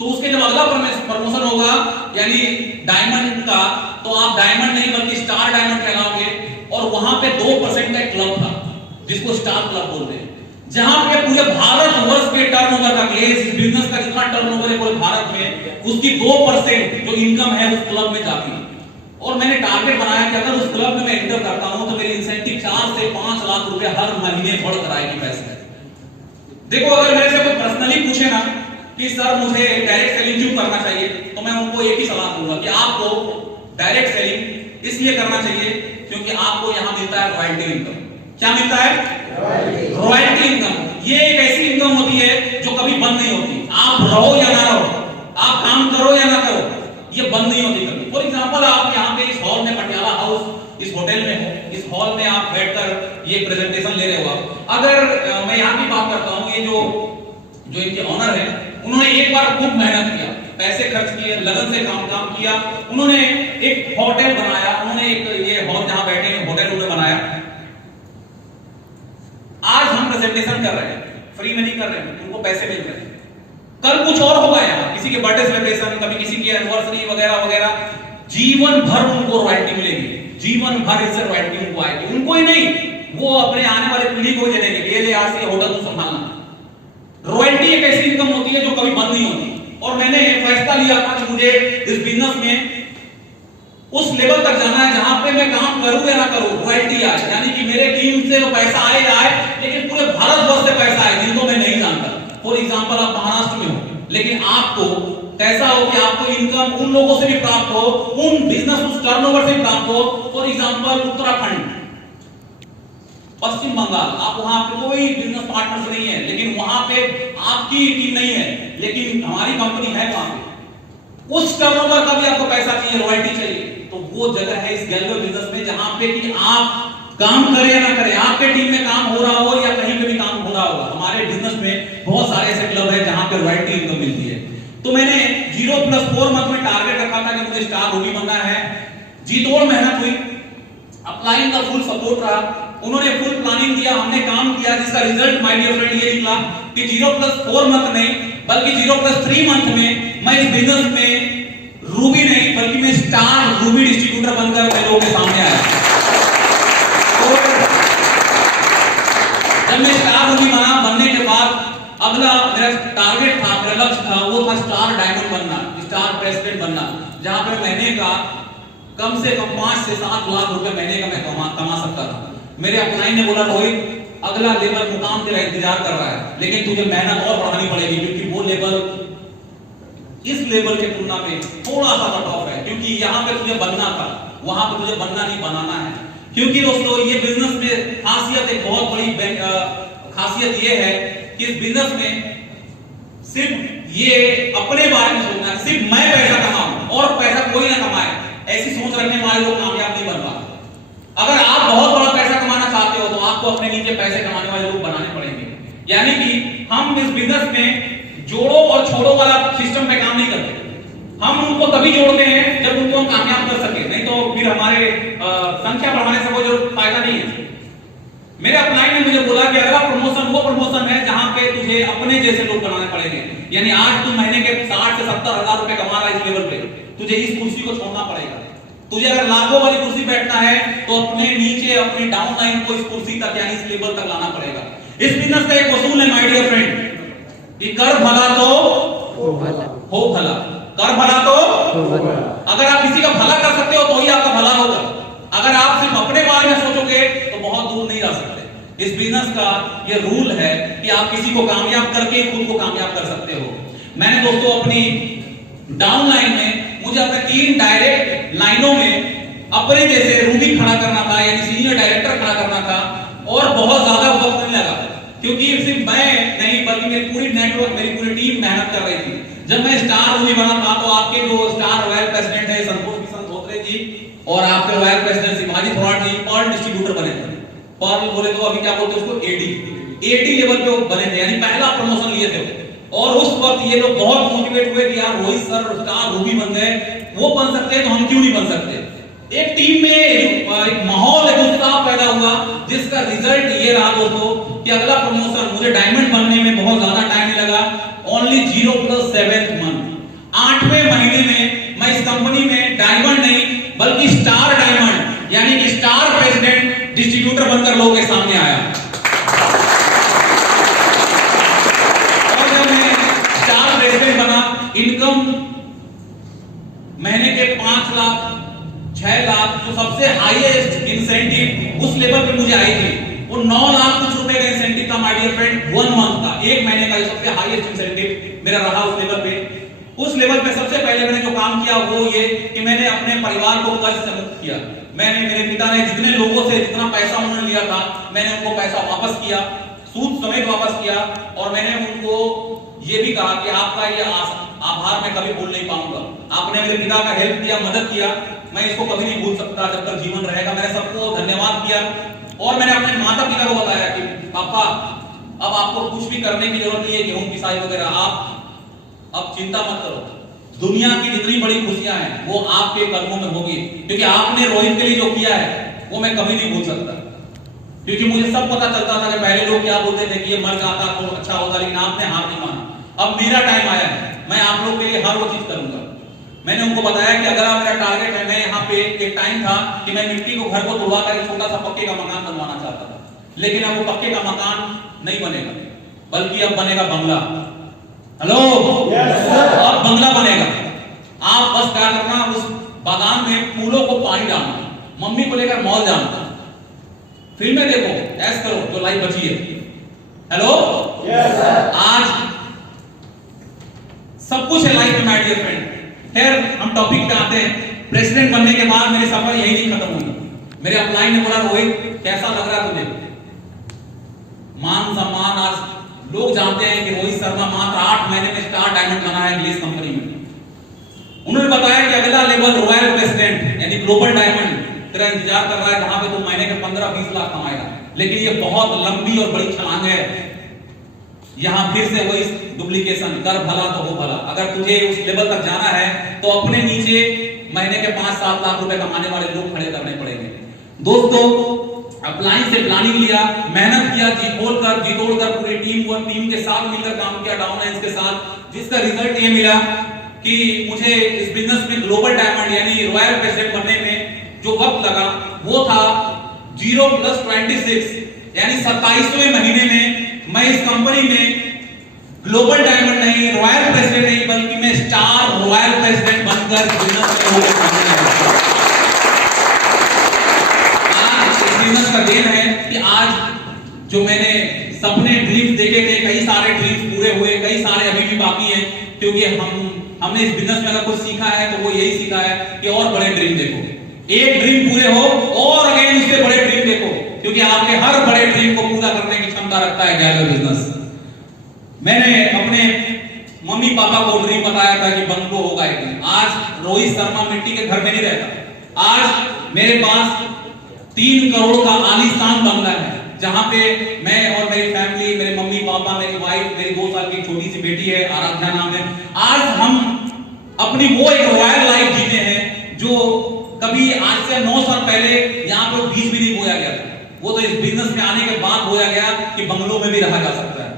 तो उसके जब अगला प्रमोशन होगा यानी डायमंड का, तो आप डायमंड नहीं बल्कि स्टार डायमंड कहलाओगे। और वहां पे 2% का क्लब था जिसको स्टार क्लब बोलते हैं, जहां पे पूरे भारत वर्ष के टर्नओवर का इस बिजनेस का जितना टर्नओवर है पूरे भारत में, उसकी 2% जो इनकम है उस क्लब में जाती है। और मैंने टारगेट बनाया कि अगर उस क्लब में मैं एंटर करता हूं तो मेरी इंसेंटिव 4 से 5 लाख रुपए हर महीने बढ़ कर आएगी पैसे। देखो अगर मेरे से कोई पर्सनली पूछे ना कि सर मुझे डायरेक्ट सेलिंग क्यों करना चाहिए, तो मैं उनको एक ही सलाह दूंगा कि आपको डायरेक्ट सेलिंग इसलिए करना चाहिए क्योंकि आपको यहां मिलता है रॉयल्टी इनकम। क्या मिलता है? Royalty income. ये एक ऐसी इनकम होती है जो कभी बंद नहीं होती, आप रहो या ना रहो, आप काम करो या ना करो, ये बंद नहीं होती कभी। फॉर एग्जांपल आप यहाँ पे इस हॉल में, पटियाला हाउस इस होटल में हो, इस हॉल में आप बैठकर ये प्रेजेंटेशन ले रहे हो आप। अगर मैं यहाँ की बात करता हूँ, ये जो इनके ऑनर है, उन्होंने एक बार खूब मेहनत किया, पैसे खर्च किए, लगन से काम किया, उन्होंने एक होटल बनाया, उन्होंने एक ये हॉल जहां बैठे हैं होटल उन्होंने बनाया। आज हम प्रेजेंटेशन कर रहे हैं, फ्री में नहीं कर रहे हैं, उनको पैसे मिल रहे हैं। कल कुछ और होगा यहाँ, किसी के बर्थडे सेलिब्रेशन, कभी किसी की एनिवर्सरी वगैरह वगैरह, जीवन भर उनको रॉयल्टी मिलेगी, जीवन भर इससे रॉयल्टी उनको आएगी। उनको ही नहीं, वो अपने आने वाले पीढ़ी को दे देंगे, ये ले आज से होटल को संभालना। रॉयल्टी एक ऐसी इनकम होती है जो कभी बंद नहीं होती। और मैंने फैसला लिया था कि मुझे इस बिजनेस में उस लेवल तक जाना है जहां पे मैं काम करूं या ना करूं, रॉयल्टी आए, यानी कि मेरे टीम से तो पैसा आए जाए, लेकिन पूरे भारतवर्ष से पैसा आए जिनको मैं नहीं जानता। फॉर एग्जांपल आप महाराष्ट्र में हो, लेकिन आपको कैसा हो कि आपको इनकम उन लोगों से भी प्राप्त हो, उन बिजनेस उस टर्नओवर से प्राप्त हो। फॉर एग्जांपल उत्तराखंड, पश्चिम बंगाल, आप वहां पे कोई बिजनेस पार्टनर्स नहीं है, लेकिन वहां पे आपकी टीम नहीं है, लेकिन हमारी कंपनी है वहां पे, उस टर्नओवर का भी आपको पैसा चाहिए, रॉयल्टी चाहिए। तो वो जगह है इस गैल्वे बिजनेस में जहां पे कि आप काम करें या ना करें, आपके टीम में काम हो रहा हो या कहीं पे भी काम हो रहा होगा, हमारे बिजनेस में बहुत सारे ऐसे क्लब है जहां पे रॉयल्टी इनकम मिलती है। तो मैंने 0 + 4 मंथ में टारगेट रखा था कि मुझे स्टार रूबी बनना है। जीतोड़ मेहनत हुई, अपलाइन का फुल सपोर्ट रहा, उन्होंने फुल प्लानिंग किया, हमने काम किया, जिसका रिजल्ट माय डियर फ्रेंड ये निकला था कि 0+4 मंथ नहीं बल्कि 0+3 मंथ में मैं इस बिजनेस में रूबी नहीं बल्कि मैं स्टार रूबी डिस्ट्रीब्यूटर बनकर मैं लोगों के सामने आया। तो जब मैं स्टार रूबी बनने के बाद अगला मेरा टारगेट था, मेरा लक्ष्य था, वो था स्टार डायमंड बनना, स्टार प्रेसिडेंट बनना, जहां पे महीने का कम से कम 5 से 7 लाख रुपए महीने का मैं कमा सकता था। मेरे अपनाई ने बोला रोहित अगला लेवल मुकाम तेरा इंतजार कर रहा है, लेकिन तुझे मेहनत और बढ़ानी पड़ेगी क्योंकि वो लेवल इस लेवल के तुलना में थोड़ा सा कट ऑफ है, क्योंकि यहाँ पे तुझे बनना था, वहां पे तुझे बनना नहीं बनाना है। क्योंकि दोस्तों ये बिजनेस में खासियत, एक बहुत बड़ी खासियत ये है कि इस बिजनेस में सिर्फ ये अपने बारे में सोचना है, सिर्फ मैं पैसा कमाऊं और पैसा कोई ना कमाए, ऐसी सोच रखने वाले लोग कामयाब नहीं बन पाते। अगर आप बहुत बड़ा पैसा कमाना चाहते हो तो आपको अपने नीचे पैसे कमाने वाले लोग बनाने पड़ेंगे। यानी कि हम इस बिजनेस में जोड़ो और छोड़ो वाला सिस्टम पे काम नहीं करते, हम उनको तभी जोड़ते हैं जब उनको हम कामयाब कर सके, नहीं तो फिर हमारे संख्या बढ़ाने से कोई फायदा नहीं है। मेरे अपनाई ने मुझे बोला कि अगला प्रमोशन वो प्रमोशन है जहां पे तुझे अपने जैसे लोग बनाने पड़ेंगे। यानी आज तू महीने के 60 से 70 हजार रुपए कमा रहा है इस लेवल पे, तुझे इस कुर्सी को छोड़ना पड़ेगा। तुझे अगर लाखों वाली कुर्सी बैठना है तो अपने नीचे अपनी डाउन लाइन को इस कुर्सी तक यानी इस लेवल तक लाना पड़ेगा। इस बिजनेस का एक उसूल है माय डियर फ्रेंड, कि कर भला तो हो भला, कर भला तो अगर आप किसी का भला कर सकते हो तो ही आपका भला होगा। अगर आप सिर्फ अपने बारे में सोचोगे तो बहुत दूर नहीं जा सकते। इस बिजनेस का ये रूल है कि आप किसी को कामयाब करके खुद को कामयाब कर सकते हो। मैंने दोस्तों अपनी डाउन लाइन में मुझे अपने 3 डायरेक्ट लाइनों में अपने जैसे रूबी खड़ा करना था, यानी सीनियर डायरेक्टर खड़ा करना था, और बहुत ज्यादा वक्त नहीं लगा क्योंकि सिर्फ मैं नहीं बल्कि मेरी पूरी नेटवर्क, मेरी पूरी टीम मेहनत कर रही थी। जब मैं स्टार रूबी बना था तो आपके जो स्टार रॉयल प्रेसिडेंट है संतोष किशन धोत्रे जी और आपके रॉयल प्रेसिडेंट शिवाजी थोराट जी पर्ल डिस्ट्रीब्यूटर बने थे। पर्ल बोले तो अभी क्या बोलते हैं उसको, एडी लेवल पे बने थे, यानी पहला प्रमोशन लिए थे। और उस वक्त ये लोग बहुत मोटिवेट हुए कि यार रोहित सर स्टार रूबी बन गए, वो बन सकते हैं तो हम क्यों नहीं बन सकते। एक टीम में एक माहौल, एक उत्साह पैदा हुआ, जिसका रिजल्ट ये रहा दोस्तों कि अगला प्रमोशन मुझे डायमंड बनने में बहुत ज्यादा टाइम नहीं लगा, ओनली 0+7 मंथ। 8वें महीने में मैं इस कंपनी में डायमंड नहीं बल्कि स्टार डायमंड यानी कि स्टार प्रेसिडेंट डिस्ट्रीब्यूटर बनकर लोगों के सामने आया। और जब मैं स्टार प्रेसिडेंट बना, इनकम महीने के 5 लाख 6 लाख जो सबसे हाईएस्ट इंसेंटिव उस लेवल पे मुझे आई थी, वो 9 लाख कुछ रुपए का इंसेंटिव था माय डियर फ्रेंड, 1 मंथ का, एक महीने का सबसे हाईएस्ट इंसेंटिव मेरा रहा उस लेवल पे। उस लेवल पे सबसे पहले मैंने जो काम किया वो ये कि मैंने अपने परिवार को कर्ज से मुक्त किया। मैंने, मेरे पिता ने जितने लोगों से जितना पैसा उन्होंने लिया था मैंने उनको पैसा वापस किया, सूद समेत वापस किया, और मैंने उनको ये भी कहा कि आपका ये आभार मैं कभी भूल नहीं पाऊंगा। आपने मेरे पिता का हेल्प किया, मदद किया, मैं इसको कभी नहीं भूल सकता जब तक जीवन रहेगा। मैंने सबको धन्यवाद किया और मैंने अपने माता पिता को बताया कि पापा अब आपको कुछ भी करने की जरूरत नहीं है, गेहूं पिसाई वगैरह, आप अब चिंता मत करो, दुनिया की जितनी बड़ी खुशियां हैं वो आपके कदमों में होगी, क्योंकि आपने रोहित के लिए जो किया है वो मैं कभी नहीं भूल सकता। क्योंकि मुझे सब पता चलता था कि पहले लोग क्या बोलते थे कि ये मर जाता तो अच्छा होता, लेकिन आपने हार नहीं माना। अब मेरा टाइम आया है, मैं आप लोग के लिए हर वो चीज करूंगा। मैंने उनको बताया कि अगर मेरा टारगेट है, मैं यहाँ पे एक टाइम था कि मैं मिट्टी को घर को तोड़वा कर एक छोटा सा पक्के का मकान बनवाना चाहता था, लेकिन अब वो पक्के का मकान नहीं बनेगा बल्कि अब बनेगा बंगला। हेलो, अब बंगला बनेगा। आप बस क्या करना, उस बागान में फूलों को पानी डालना, मम्मी को लेकर मॉल जाना, फिल्में देखो, ऐश करो जो लाइफ बची है। हेलो, आज सब कुछ है लाइफ में माय डियर फ्रेंड। खैर हम टॉपिक पे आते हैं। प्रेसिडेंट बनने के बाद मेरी सफर यही नहीं खत्म हुई। मेरे अपलाइन ने बोला रोहित कैसा लग रहा है तुझे, मान सम्मान, आज लोग जानते हैं कि रोहित शर्मा मात्र 8 महीने में स्टार डायमंड बना है इंग्लिश कंपनी में। उन्होंने बताया कि अगला लेवल रॉयल प्रेसिडेंट यानी ग्लोबल डायमंड तेरा इंतजार कर रहा है, जहां पे तू महीने के 15-20 लाख कमाएगा। लेकिन ये बहुत लंबी और बड़ी छलांग है। यहां फिर से वही डुप्लीकेशन, कर भला तो हो भला। अगर तुझे उस लेवल तक जाना है तो अपने नीचे महीने के 5-7 लाख रुपए कमाने वाले लोग खड़े करने पड़ेंगे। दोस्तों अप्लाइन से प्लानिंग लिया, मेहनत किया, जी खोलकर जी तोड़कर पूरी टीम के साथ मिलकर काम किया, डाउनलाइंस के साथ, जिसका रिजल्ट ये मिला कि मुझे इस बिजनेस में ग्लोबल डायमंड यानी रॉयल प्रेसिडेंट बनने में जो वक्त लगा वो था 0 + 26 यानी 27वें महीने में मैं इस कंपनी में ग्लोबल डायमंड नहीं, रॉयल प्रेसिडेंट नहीं, बल्कि मैं स्टार रॉयल प्रेसिडेंट बनकर बिजनेस में हो गया। आज इस बिजनेस का देन है कि आज जो मैंने सपने ड्रीम्स देखे थे, कई सारे ड्रीम्स पूरे हुए, कई सारे अभी भी बाकी हैं, क्योंकि हमने इस बिजनेस में अगर कुछ सीखा है तो वो यही सीखा है कि और बड़े ड्रीम देखो, एक ड्रीम पूरे हो और अगेन उससे बड़े ड्रीम देखो, क्योंकि आपके हर बड़े ड्रीम को पूरा करने की क्षमता रखता है गैलर बिजनेस। मैंने अपने मम्मी पापा को ड्रीम बताया था कि बंगलो होगा एक दिन। आज रोहित शर्मा मिट्टी के घर में नहीं रहता, आज मेरे पास 3 करोड़ का आलीशान बंगला है, जहां पे मैं और मेरी फैमिली, मेरे मम्मी पापा, मेरी वाइफ, मेरी 2 साल की छोटी सी बेटी है आराध्या नाम है। आज हम अपनी वो एक रॉयल लाइफ जीते हैं जो कभी आज से 9 साल पहले यहाँ पर बीज भी नहीं बोया गया था। वो तो इस बिजनेस में आने के बाद बोया गया कि बंगलों में भी रहा जा सकता है,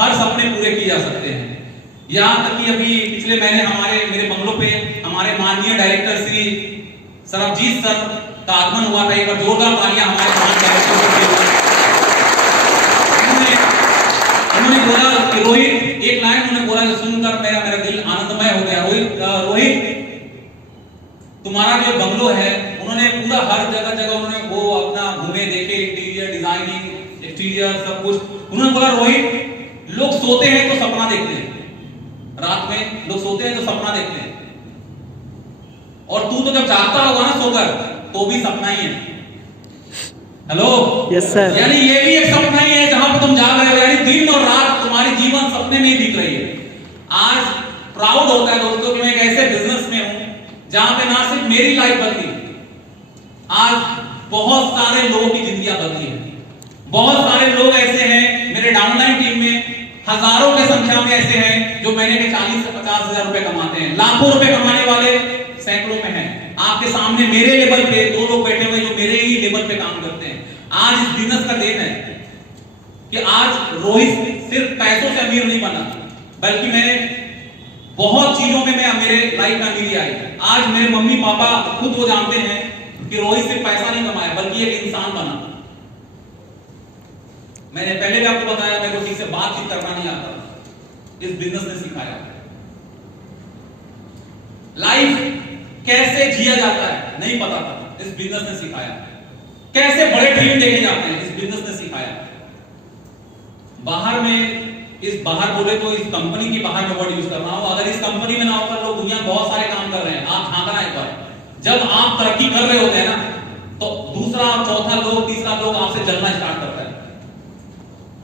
हर सपने पूरे किए जा सकते हैं। यहाँ तक कि अभी पिछले महीने मेरे बंगलों पे हमारे माननीय डायरेक्टर श्री सरबजीत सर का आगमन हुआ था। एक बार जोरदार तालियां हमारे डायरेक्टर। उन्होंने बोला कि रोहित, एक लाइन उन्होंने बोला सुनकर मेरा दिल आनंदमय हो गया। रोहित तुम्हारा जो बंगलो है, उन्होंने पूरा हर जगह उन्होंने वो अपना घूमे देखे, इंटीरियर डिजाइनिंग, एक्सटीरियर सब कुछ। उन्होंने बोला रोहित लोग सोते हैं तो सपना देखते हैं, रात में लोग सोते हैं तो सपना देखते हैं, और तू तो जब जागता होगा ना सोकर तो भी सपना ही है। Hello, yes sir. यानी ये भी एक सपना ही है जहां पर तुम जाग रहे हो, यानी दिन और रात तुम्हारी जीवन सपने में ही दिख रही है। आज प्राउड होता है दोस्तों कि मैं एक ऐसे बिजनेस में हूं जहां पे ना सिर्फ मेरी लाइफ बदली, आज बहुत सारे लोगों की जिंदगियां बदली है। बहुत सारे लोग ऐसे हैं मेरे डाउनलाइन टीम में, हजारों की संख्या में ऐसे हैं जो महीने के 40 से 50 हजार रुपए कमाते हैं, लाखों रुपए कमाने वाले सैकड़ों में हैं। आपके सामने मेरे लेवल पे 2 लोग बैठे हुए जो मेरे ही लेवल पे काम करते हैं। आज इस बिजनेस का देन है कि आज रोहित सिर्फ पैसों से अमीर नहीं बना, बल्कि मैं बहुत चीजों में मेरे लाइफ में अमीरी आई। आज मेरे मम्मी पापा खुद वो जानते हैं कि रोहित सिर्फ पैसा नहीं कमाया बल्कि एक इंसान बना। मैंने पहले भी आपको बताया मेरे को ठीक से बातचीत करना नहीं आता, इस बिजनेस ने सिखाया। लाइफ कैसे जिया जाता है नहीं पता था, इस बिजनेस ने सिखाया। कैसे बड़े ड्रीम देखे जाते हैं, इस बिजनेस ने सिखाया। बाहर बोले तो इस कंपनी की बाहर में वर्ड यूज कर रहा हूं, अगर इस कंपनी में ना होकर लोग दुनिया में बहुत सारे काम कर रहे हैं। आप झांकना एक बार, जब आप तरक्की कर रहे होते हैं ना, तो दूसरा चौथा लोग तीसरा लोग आपसे जलना स्टार्ट करता है,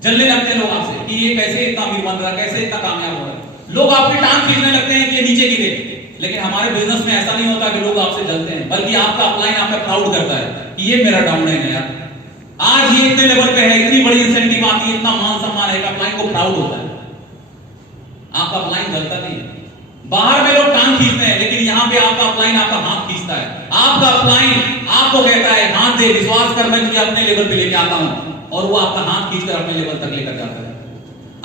जलने लगते हैं लोग आपसे कि ये कैसे इतना अमीर बन रहा है, कैसे इतना कामयाब हो रहा है। लोग आपकी टांग खींचने लगते हैं कि ये नीचे गिरे। लेकिन हमारे बिजनेस में ऐसा नहीं होता कि लोग आपसे जलते हैं, बल्कि आपका अपलाइन आप पे प्राउड करता है कि ये मेरा डाउनलाइन है यार, आज ये इतने लेवल पे है, इतनी बड़ी इंसेंटिव आती है, इतना मान सम्मान है, अपलाइन को प्राउड होता है। आपका अपलाइन जलता नहीं है। बाहर में लोग टांग खींचते हैं, लेकिन यहाँ पे आपका अपलाइन आपका हाथ खींचता है। आपका अपलाइन आपको कहता है हाथ दे, विश्वास कर, मैं तुझे अपने लेवल पे लेके आता हूं, और वो आपका हाथ खींचकर अपने लेवल तक लेकर जाता है।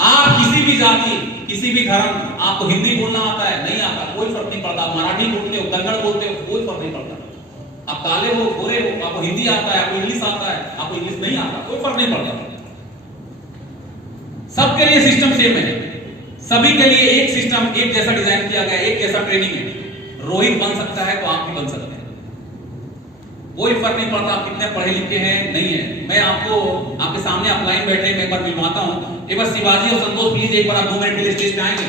आप किसी भी जाति, किसी भी धर्म, आपको हिंदी बोलना आता है नहीं आता, कोई फर्क नहीं पड़ता। आप मराठी बोलते हो, कन्नड़ बोलते हो, कोई फर्क नहीं पड़ता। आप काले हो, गोरे हो, आपको हिंदी आता है, आपको इंग्लिश आता है, आपको इंग्लिश नहीं आता, कोई फर्क नहीं पड़ता। सबके लिए सिस्टम सेम है, सभी के लिए एक सिस्टम, एक जैसा डिजाइन किया गया, एक जैसा ट्रेनिंग है। रोहित बन सकता है तो आप भी बन सकते हैं, कोई फर्क नहीं पड़ता आप कितने पढ़े लिखे हैं नहीं है। मैं आपको आपके सामने अपलाइन बैठे मैं एक बार मिलवाता हूं। एक बार शिवाजी और संतोष प्लीज एक बार आप 2 मिनट के लिए स्टेज पे आएंगे।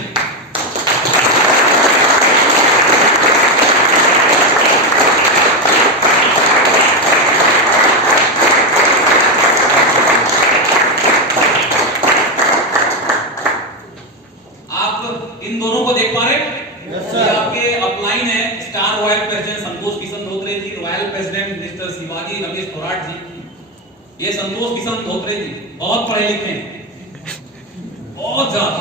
आप इन दोनों को देख पा रहे हैं? ये आपके अपलाइन है, star royal president Santosh Kishan Dhotre ji, royal president mister Shivaji Ramesh Thorat ji. ये संतोष किशन धोत्रे जी बहुत पढ़े लिखे हैं, बहुत ज्यादा।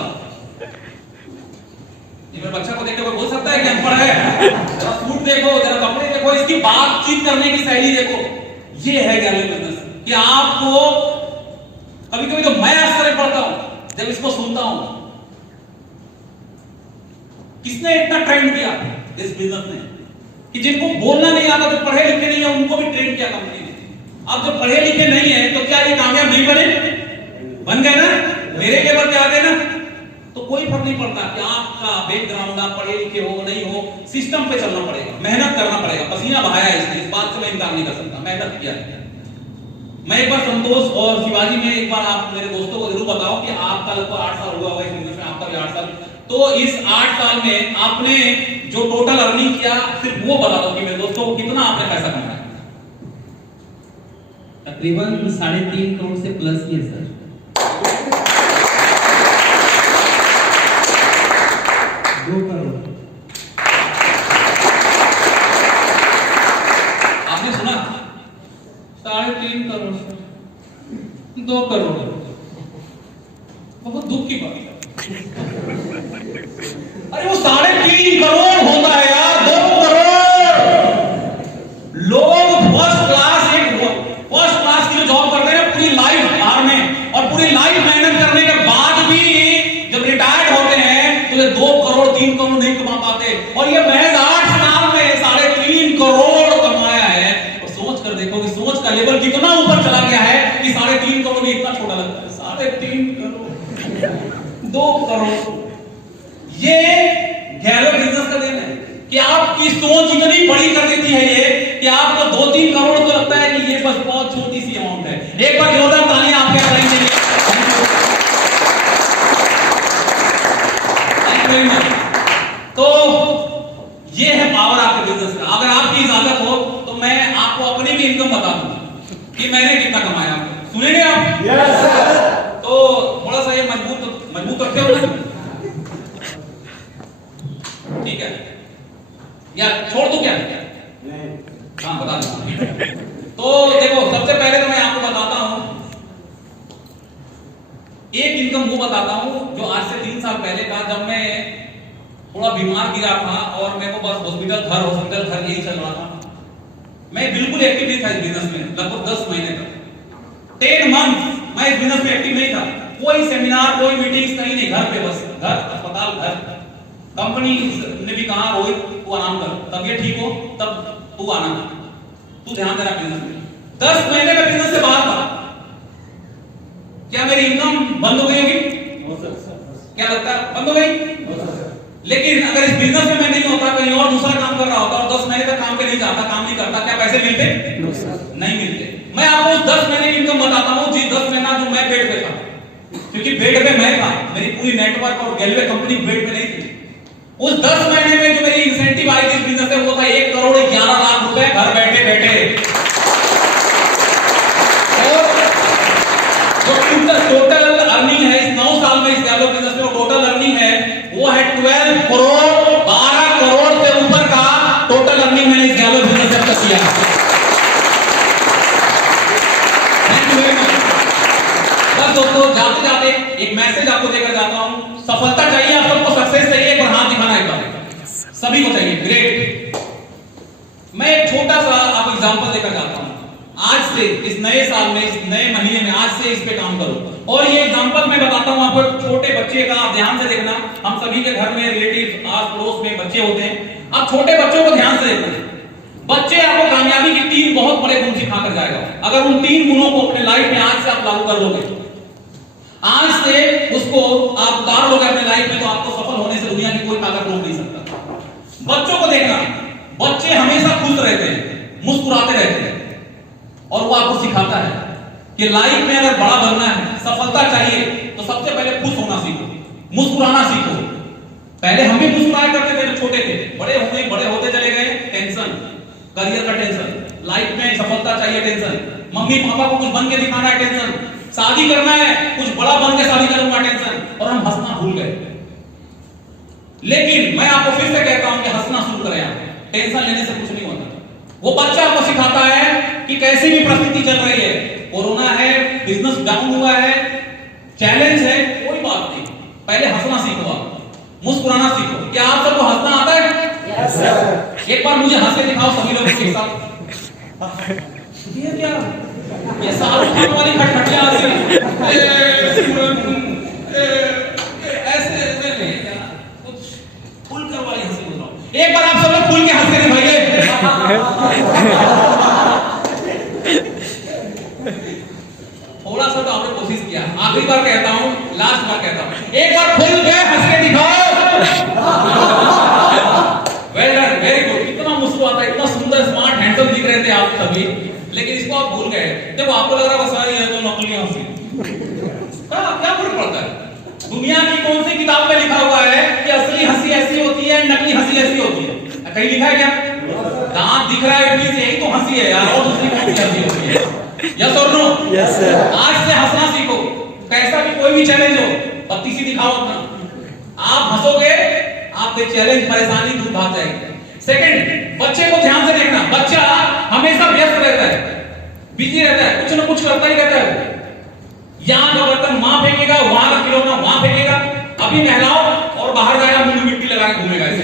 ये मेरे बच्चा को देखकर कोई बोल सकता है कि अनपढ़ है? जरा सूट देखो, जरा कपड़े देखो, इसकी बातचीत करने की शैली देखो, ये है गैलरी बिजनेस। कि आपको कभी कभी तो मैं आश्चर्य पड़ता हूं जब इसको सुनता हूं, किसने इतना ट्रेन किया इस बिजनेस में कि जिनको बोलना नहीं आता, जो पढ़े लिखे नहीं है, उनको भी ट्रेन किया कंपनी ने। अब जो पढ़े लिखे नहीं है तो क्या ये कामयाब नहीं बने? बन गए ना, मेरे लेवल पे आ गए ना। तो कोई फर्क नहीं पड़ता कि आपका बैकग्राउंड, आप पढ़े लिखे हो नहीं हो, सिस्टम पे चलना पड़ेगा, मेहनत करना पड़ेगा। पसीना बहाया है इसने, इस बात से मैं इनकार नहीं कर सकता, मेहनत किया है। मैं एक बार संतोष और शिवाजी में एक बार आप मेरे दोस्तों को जरूर बताओ कि आपका लगभग 8 साल हुआ होगा इस बिजनेस में, आपका भी 8 साल। तो इस 8 साल में आपने जो टोटल अर्निंग किया, सिर्फ वो बता दो कि मेरे दोस्तों को कितना आपने पैसा कमाया। तकरीबन 3.5 करोड़ से प्लस ही है सर। 2 करोड़। आपने सुना? 3.5 करोड़ सर। 2 करोड़। बहुत दुख की बात है। अरे वो 3.5 करोड़ होता है यार, 2 करोड़। लोग फर्स्ट क्लास की जो जॉब करते हैं पूरी लाइफ बाहर में, और पूरी लाइफ मेहनत करने के बाद भी जब रिटायर्ड होते हैं तो ये 2 करोड़ 3 करोड़ नहीं कमा पाते, और ये महज 8 साल में 3.5 करोड़ कमाया है। और सोच कर देखो कि सोच का लेवल कितना ऊपर चला गया है कि 3.5 करोड़ भी इतना छोटा लगता है। 3.5 करोड़, 2 करोड़। ये गैलो बिजनेस का देन है कि आपकी सोच इतनी बड़ी कर देती है ये कि आपको 2-3 करोड़ तो लगता है कि ये बस बहुत छोटी सी अमाउंट है। एक बार जोरदार तालियां आपके करेंगे। तो ये है पावर आपके बिजनेस का। अगर आपकी इजाजत हो तो मैं आपको अपनी भी इनकम बता दूं कि मैंने कितना कमाया। सुनेंगे आप? Yes sir. तो थोड़ा सा ये मजबूत रखे हो ना, ठीक है? या छोड़ दूं क्या? हाँ बता दूं। तो देखो, सबसे पहले तो मैं आपको बताता हूं, एक इनकम वो बताता हूं जो आज से 3 साल पहले का, जब मैं थोड़ा बीमार गिरा था और मेरे को बस हॉस्पिटल घर यही चल रहा था। मैं बिल्कुल एक्टिव नहीं था इस बिजनेस में, लगभग 10 महीने तक, 10 मंथ मैं इस बिजनेस में एक्टिव नहीं था। कोई सेमिनार, कोई मीटिंग्स कहीं नहीं, घर पे बस, घर अस्पताल घर। कंपनी ने भी कहा रोहित तू आराम कर, तबीयत ठीक हो तब तू आना, तू ध्यान देना बिजनेस में। 10 महीने में बिजनेस से बाहर था। क्या मेरी इनकम बंद हो गई होगी? क्या लगता है बंद हो गई? लेकिन अगर इस बिजनेस में मैं नहीं होता, कहीं और दूसरा काम कर रहा होता और 10 महीने तक काम पे नहीं जाता, काम नहीं करता, क्या पैसे मिलते? नहीं मिलते। मैं आपको उस 10 महीने की इनकम बताता हूं, जिस 10 महीना जो मैं बेड पे था, क्योंकि बेड पे मैं था, मेरी पूरी नेटवर्क और गैलवे कंपनी बेड पे नहीं थी। उस 10 महीने में जो मेरी इंसेंटिव आई थी बिजनेस से, वो था 1 करोड़ 11 लाख रुपए घर बैठे बैठे। और जो टोटल अर्निंग है इस 9 साल में इस गैलो बिजनेस में, टोटल अर्निंग है वो है 12 करोड़, 12 करोड़ से ऊपर का टोटल अर्निंग मैंने इस गैलो बिजनेस से किया। बस दोस्तों, जाते जाते एक मैसेज आपको देकर जाता हूं। सफलता चाहिए आप सबको, सक्सेस चाहिए, एक बार हाथ दिखाना एक बार सभी को चाहिए। ग्रेट। मैं एक छोटा सा आपको एग्जांपल देकर जाता हूं। आज से इस नए साल में, इस नए महीने में, आज से इस पे काम करो। और ये एग्जांपल मैं बताता हूं आपको, छोटे बच्चे का, आप ध्यान से देखना। हम सभी के घर में रिलेटिव, आस पड़ोस में बच्चे होते हैं। आप छोटे बच्चों को ध्यान से देखना। बच्चे आपको कामयाबी के 3 बहुत बड़े गुण सिखा कर जाएगा। अगर उन 3 गुणों को अपने लाइफ में आज से आप लागू कर लोगे, आज से उसको आप उतार लोगे अपने लाइफ में, तो आपको सफल होने से दुनिया की कोई ताकत रोक नहीं सकता। बच्चों को देखना, बच्चे हमेशा खुश रहते हैं, मुस्कुराते रहते हैं, और वो आपको सिखाता है कि लाइफ में अगर बड़ा बनना है, सफलता चाहिए, तो सबसे पहले खुश होना सीखो, मुस्कुराना सीखो। पहले हम भी मुस्कुराया करते थे, छोटे थे, बड़े होते चले गए, टेंशन, करियर का टेंशन, लाइफ में सफलता चाहिए टेंशन, मम्मी पापा को कुछ बन के दिखाना है टेंशन, शादी करना है, कुछ बड़ा बन के शादी करूंगा टेंशन, और हम हंसना भूल गए। लेकिन मैं आपको फिर से कहता हूं कि हंसना शुरू करें आप, टेंशन लेने से कुछ नहीं होता। वो बच्चा आपको सिखाता है कि कैसी भी परिस्थिति चल रही है, कोरोना है, बिजनेस डाउन हुआ है, चैलेंज है, कोई बात नहीं, पहले हंसना सीखो, आप मुस्कुराना सीखो। क्या आप सबको हंसना आता है? Yes sir. एक बार मुझे हंस के दिखाओ सभी लोग एक साथ। ये क्या? ये शाहरुख खान वाली खटखटिया हंसी, ऐसे ऐसे नहीं क्या, कुछ खुलकर वाली हंसी बोल रहा हूं। एक बार आप सब लोग खुल के हंस के दिखाइए। थोड़ा सा तो आपने कोशिश किया, आखिरी बार कहता हूं, लास्ट बार कहता हूं, एक बार खुल के हंस के दिखाओ। Very good, very good. इतना मुस्कुराता, इतना सुंदर, स्मार्ट, हैंडसम दिख रहे थे आप सभी, लेकिन इसको आप भूल गए। देखो आपको लग रहा है सारी है तो नकली हंसी, क्या फर्क पड़ता है? दुनिया की कौन सी किताब में लिखा हुआ है कि असली हंसी ऐसी होती है, नकली हंसी ऐसी होती है? कहीं लिखा है क्या? दांत दिख रहा है प्लीज, यही तो हंसी है यार, और दूसरी कौन सी हंसी होती है? यस और नो? Yes sir. आज से हंसना सीखो, कैसा भी कोई भी चैलेंज हो, बत्ती सी दिखाओ अपना। आप हंसोगे, आपके चैलेंज परेशानी दूर भाग जाएगी। सेकंड, बच्चे को ध्यान से देखना। बच्चा हमेशा व्यस्त रहता है, बिजी रहता है, कुछ ना कुछ करता ही रहता है। यहाँ का बर्तन वहां फेंकेगा, वहां का खिलौना वहां फेंकेगा, अभी नहलाओ और बाहर जाएगा, मुंह में मिट्टी लगा के घूमेगा ऐसे।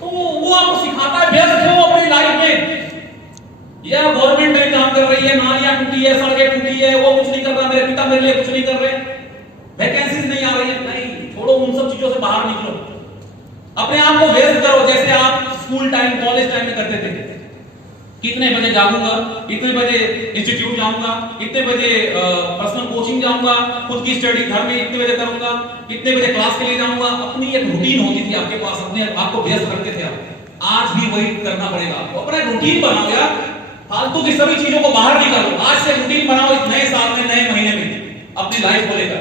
तो वो आपको सिखाता है व्यस्त हो अपनी लाइफ में। या गवर्नमेंट नहीं काम कर रही है, नालियां टूटी है, सड़कें टूटी है, वो कुछ नहीं कर रहा, मेरे पिता मेरे लिए कुछ नहीं कर रहे, वैकेंसीज नहीं आ रही है, नहीं, छोड़ो उन सब चीजों से बाहर निकलो, अपने आप को व्यस्त करो जैसे आप स्कूल टाइम, कॉलेज टाइम में करते थे। कितने बजे जागूंगा, इतने बजे इंस्टीट्यूट जाऊंगा, इतने बजे पर्सनल कोचिंग जाऊंगा, खुद की स्टडी घर में इतने बजे करूंगा, इतने बजे क्लास के लिए जाऊंगा। अपनी एक रूटीन होती थी आपके पास, अपने आप को व्यस्त रखते थे आप। आज भी वही करना पड़ेगा आपको, अपना रूटीन बनाओ यार, फालतू की सभी चीजों को बाहर निकालो। आज से रूटीन बनाओ, इस नए साल में, नए महीने में अपनी लाइफ को लेकर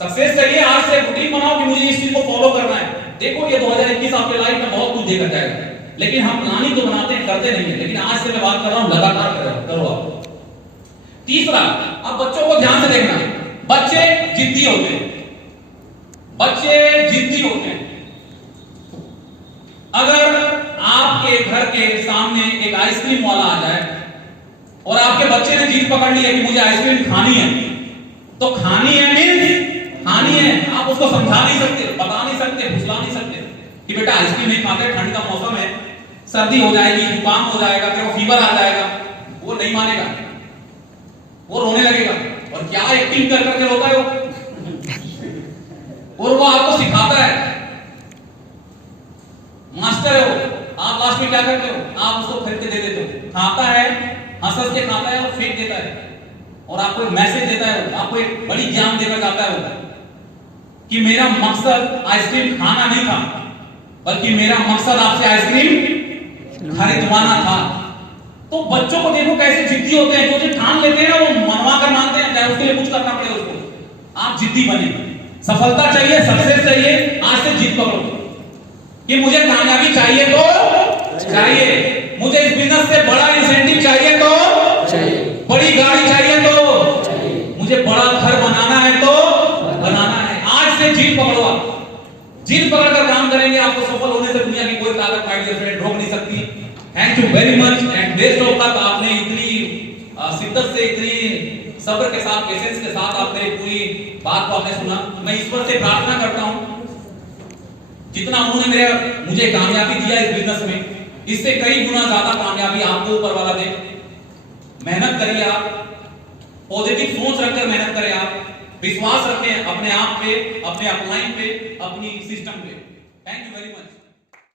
सक्सेस चाहिए। आज से रूटीन बनाओ कि मुझे इस चीज को फॉलो करना है। देखो ये 2021 आपके लाइफ में बहुत कुछ देकर जाएगा, लेकिन हम प्लानिंग तो बनाते हैं, करते नहीं है। लेकिन आज से मैं बात कर रहा हूं, लगातार करो आप। तीसरा, अब बच्चों को ध्यान से देखना। बच्चे जिद्दी होते हैं, बच्चे जिद्दी होते हैं। अगर आपके घर के सामने एक आइसक्रीम वाला आ जाए और आपके बच्चे ने जिद पकड़ ली है कि मुझे आइसक्रीम खानी है, तो खानी है मीन्स खानी है। आप उसको समझा नहीं सकते, बता नहीं सकते, फुसला नहीं सकते कि बेटा आइसक्रीम नहीं खाते, ठंड का मौसम है, सर्दी हो जाएगी, जुकाम हो जाएगा, तेरा फीवर आ जाएगा। वो नहीं मानेगा, वो रोने लगेगा। और क्या एक्टिंग कर करके रोता है वो, और वो आपको सिखाता है, मास्टर है वो। आप लास्ट में क्या करते हो? आप उसको खरीद के दे देते हो, खाता है, हंस के खाता है और फेंक देता है, और आपको एक मैसेज देता है, आपको एक बड़ी ज्ञान देकर जाता है वो कि मेरा मकसद आइसक्रीम खाना नहीं था, बल्कि मेरा मकसद आपसे आइसक्रीम खरीदवाना था। तो बच्चों को देखो कैसे जिद्दी होते हैं, जो ठान लेते हैं ना वो मनवा कर मानते हैं, चाहे उसके लिए कुछ करना पड़े उसको। आप जिद्दी बने, सफलता चाहिए, सक्सेस चाहिए, आज से जिद पकड़ो कि मुझे कामयाबी चाहिए तो चाहिए, मुझे इस बिजनेस से बड़ा इंसेंटिव चाहिए तो चाहिए, बड़ी गाड़ी चाहिए तो चाहिए, मुझे बड़ा घर बनाना है तो बनाना है। आज से जिद पकड़ो आप, जिद पकड़कर काम करेंगे, आपको सफल होने से दुनिया की कोई ताकत माय डियर फ्रेंड रोक नहीं सकती। Thank you very much and best of luck. आपने इतनी शिद्दत से, इतनी सब्र के साथ, पेशेंस के साथ आपने पूरी बात को आपने सुना। मैं ईश्वर से प्रार्थना करता हूं जितना उन्होंने मुझे कामयाबी दिया इस बिजनेस में, इससे कई गुना ज्यादा कामयाबी आपको ऊपर वाला दे। मेहनत करिए आप, पॉजिटिव सोच रखकर मेहनत करें आप, विश्वास रखें अपने आप पे, अपने अपलाइन पे, अपनी सिस्टम पे। Thank you very much.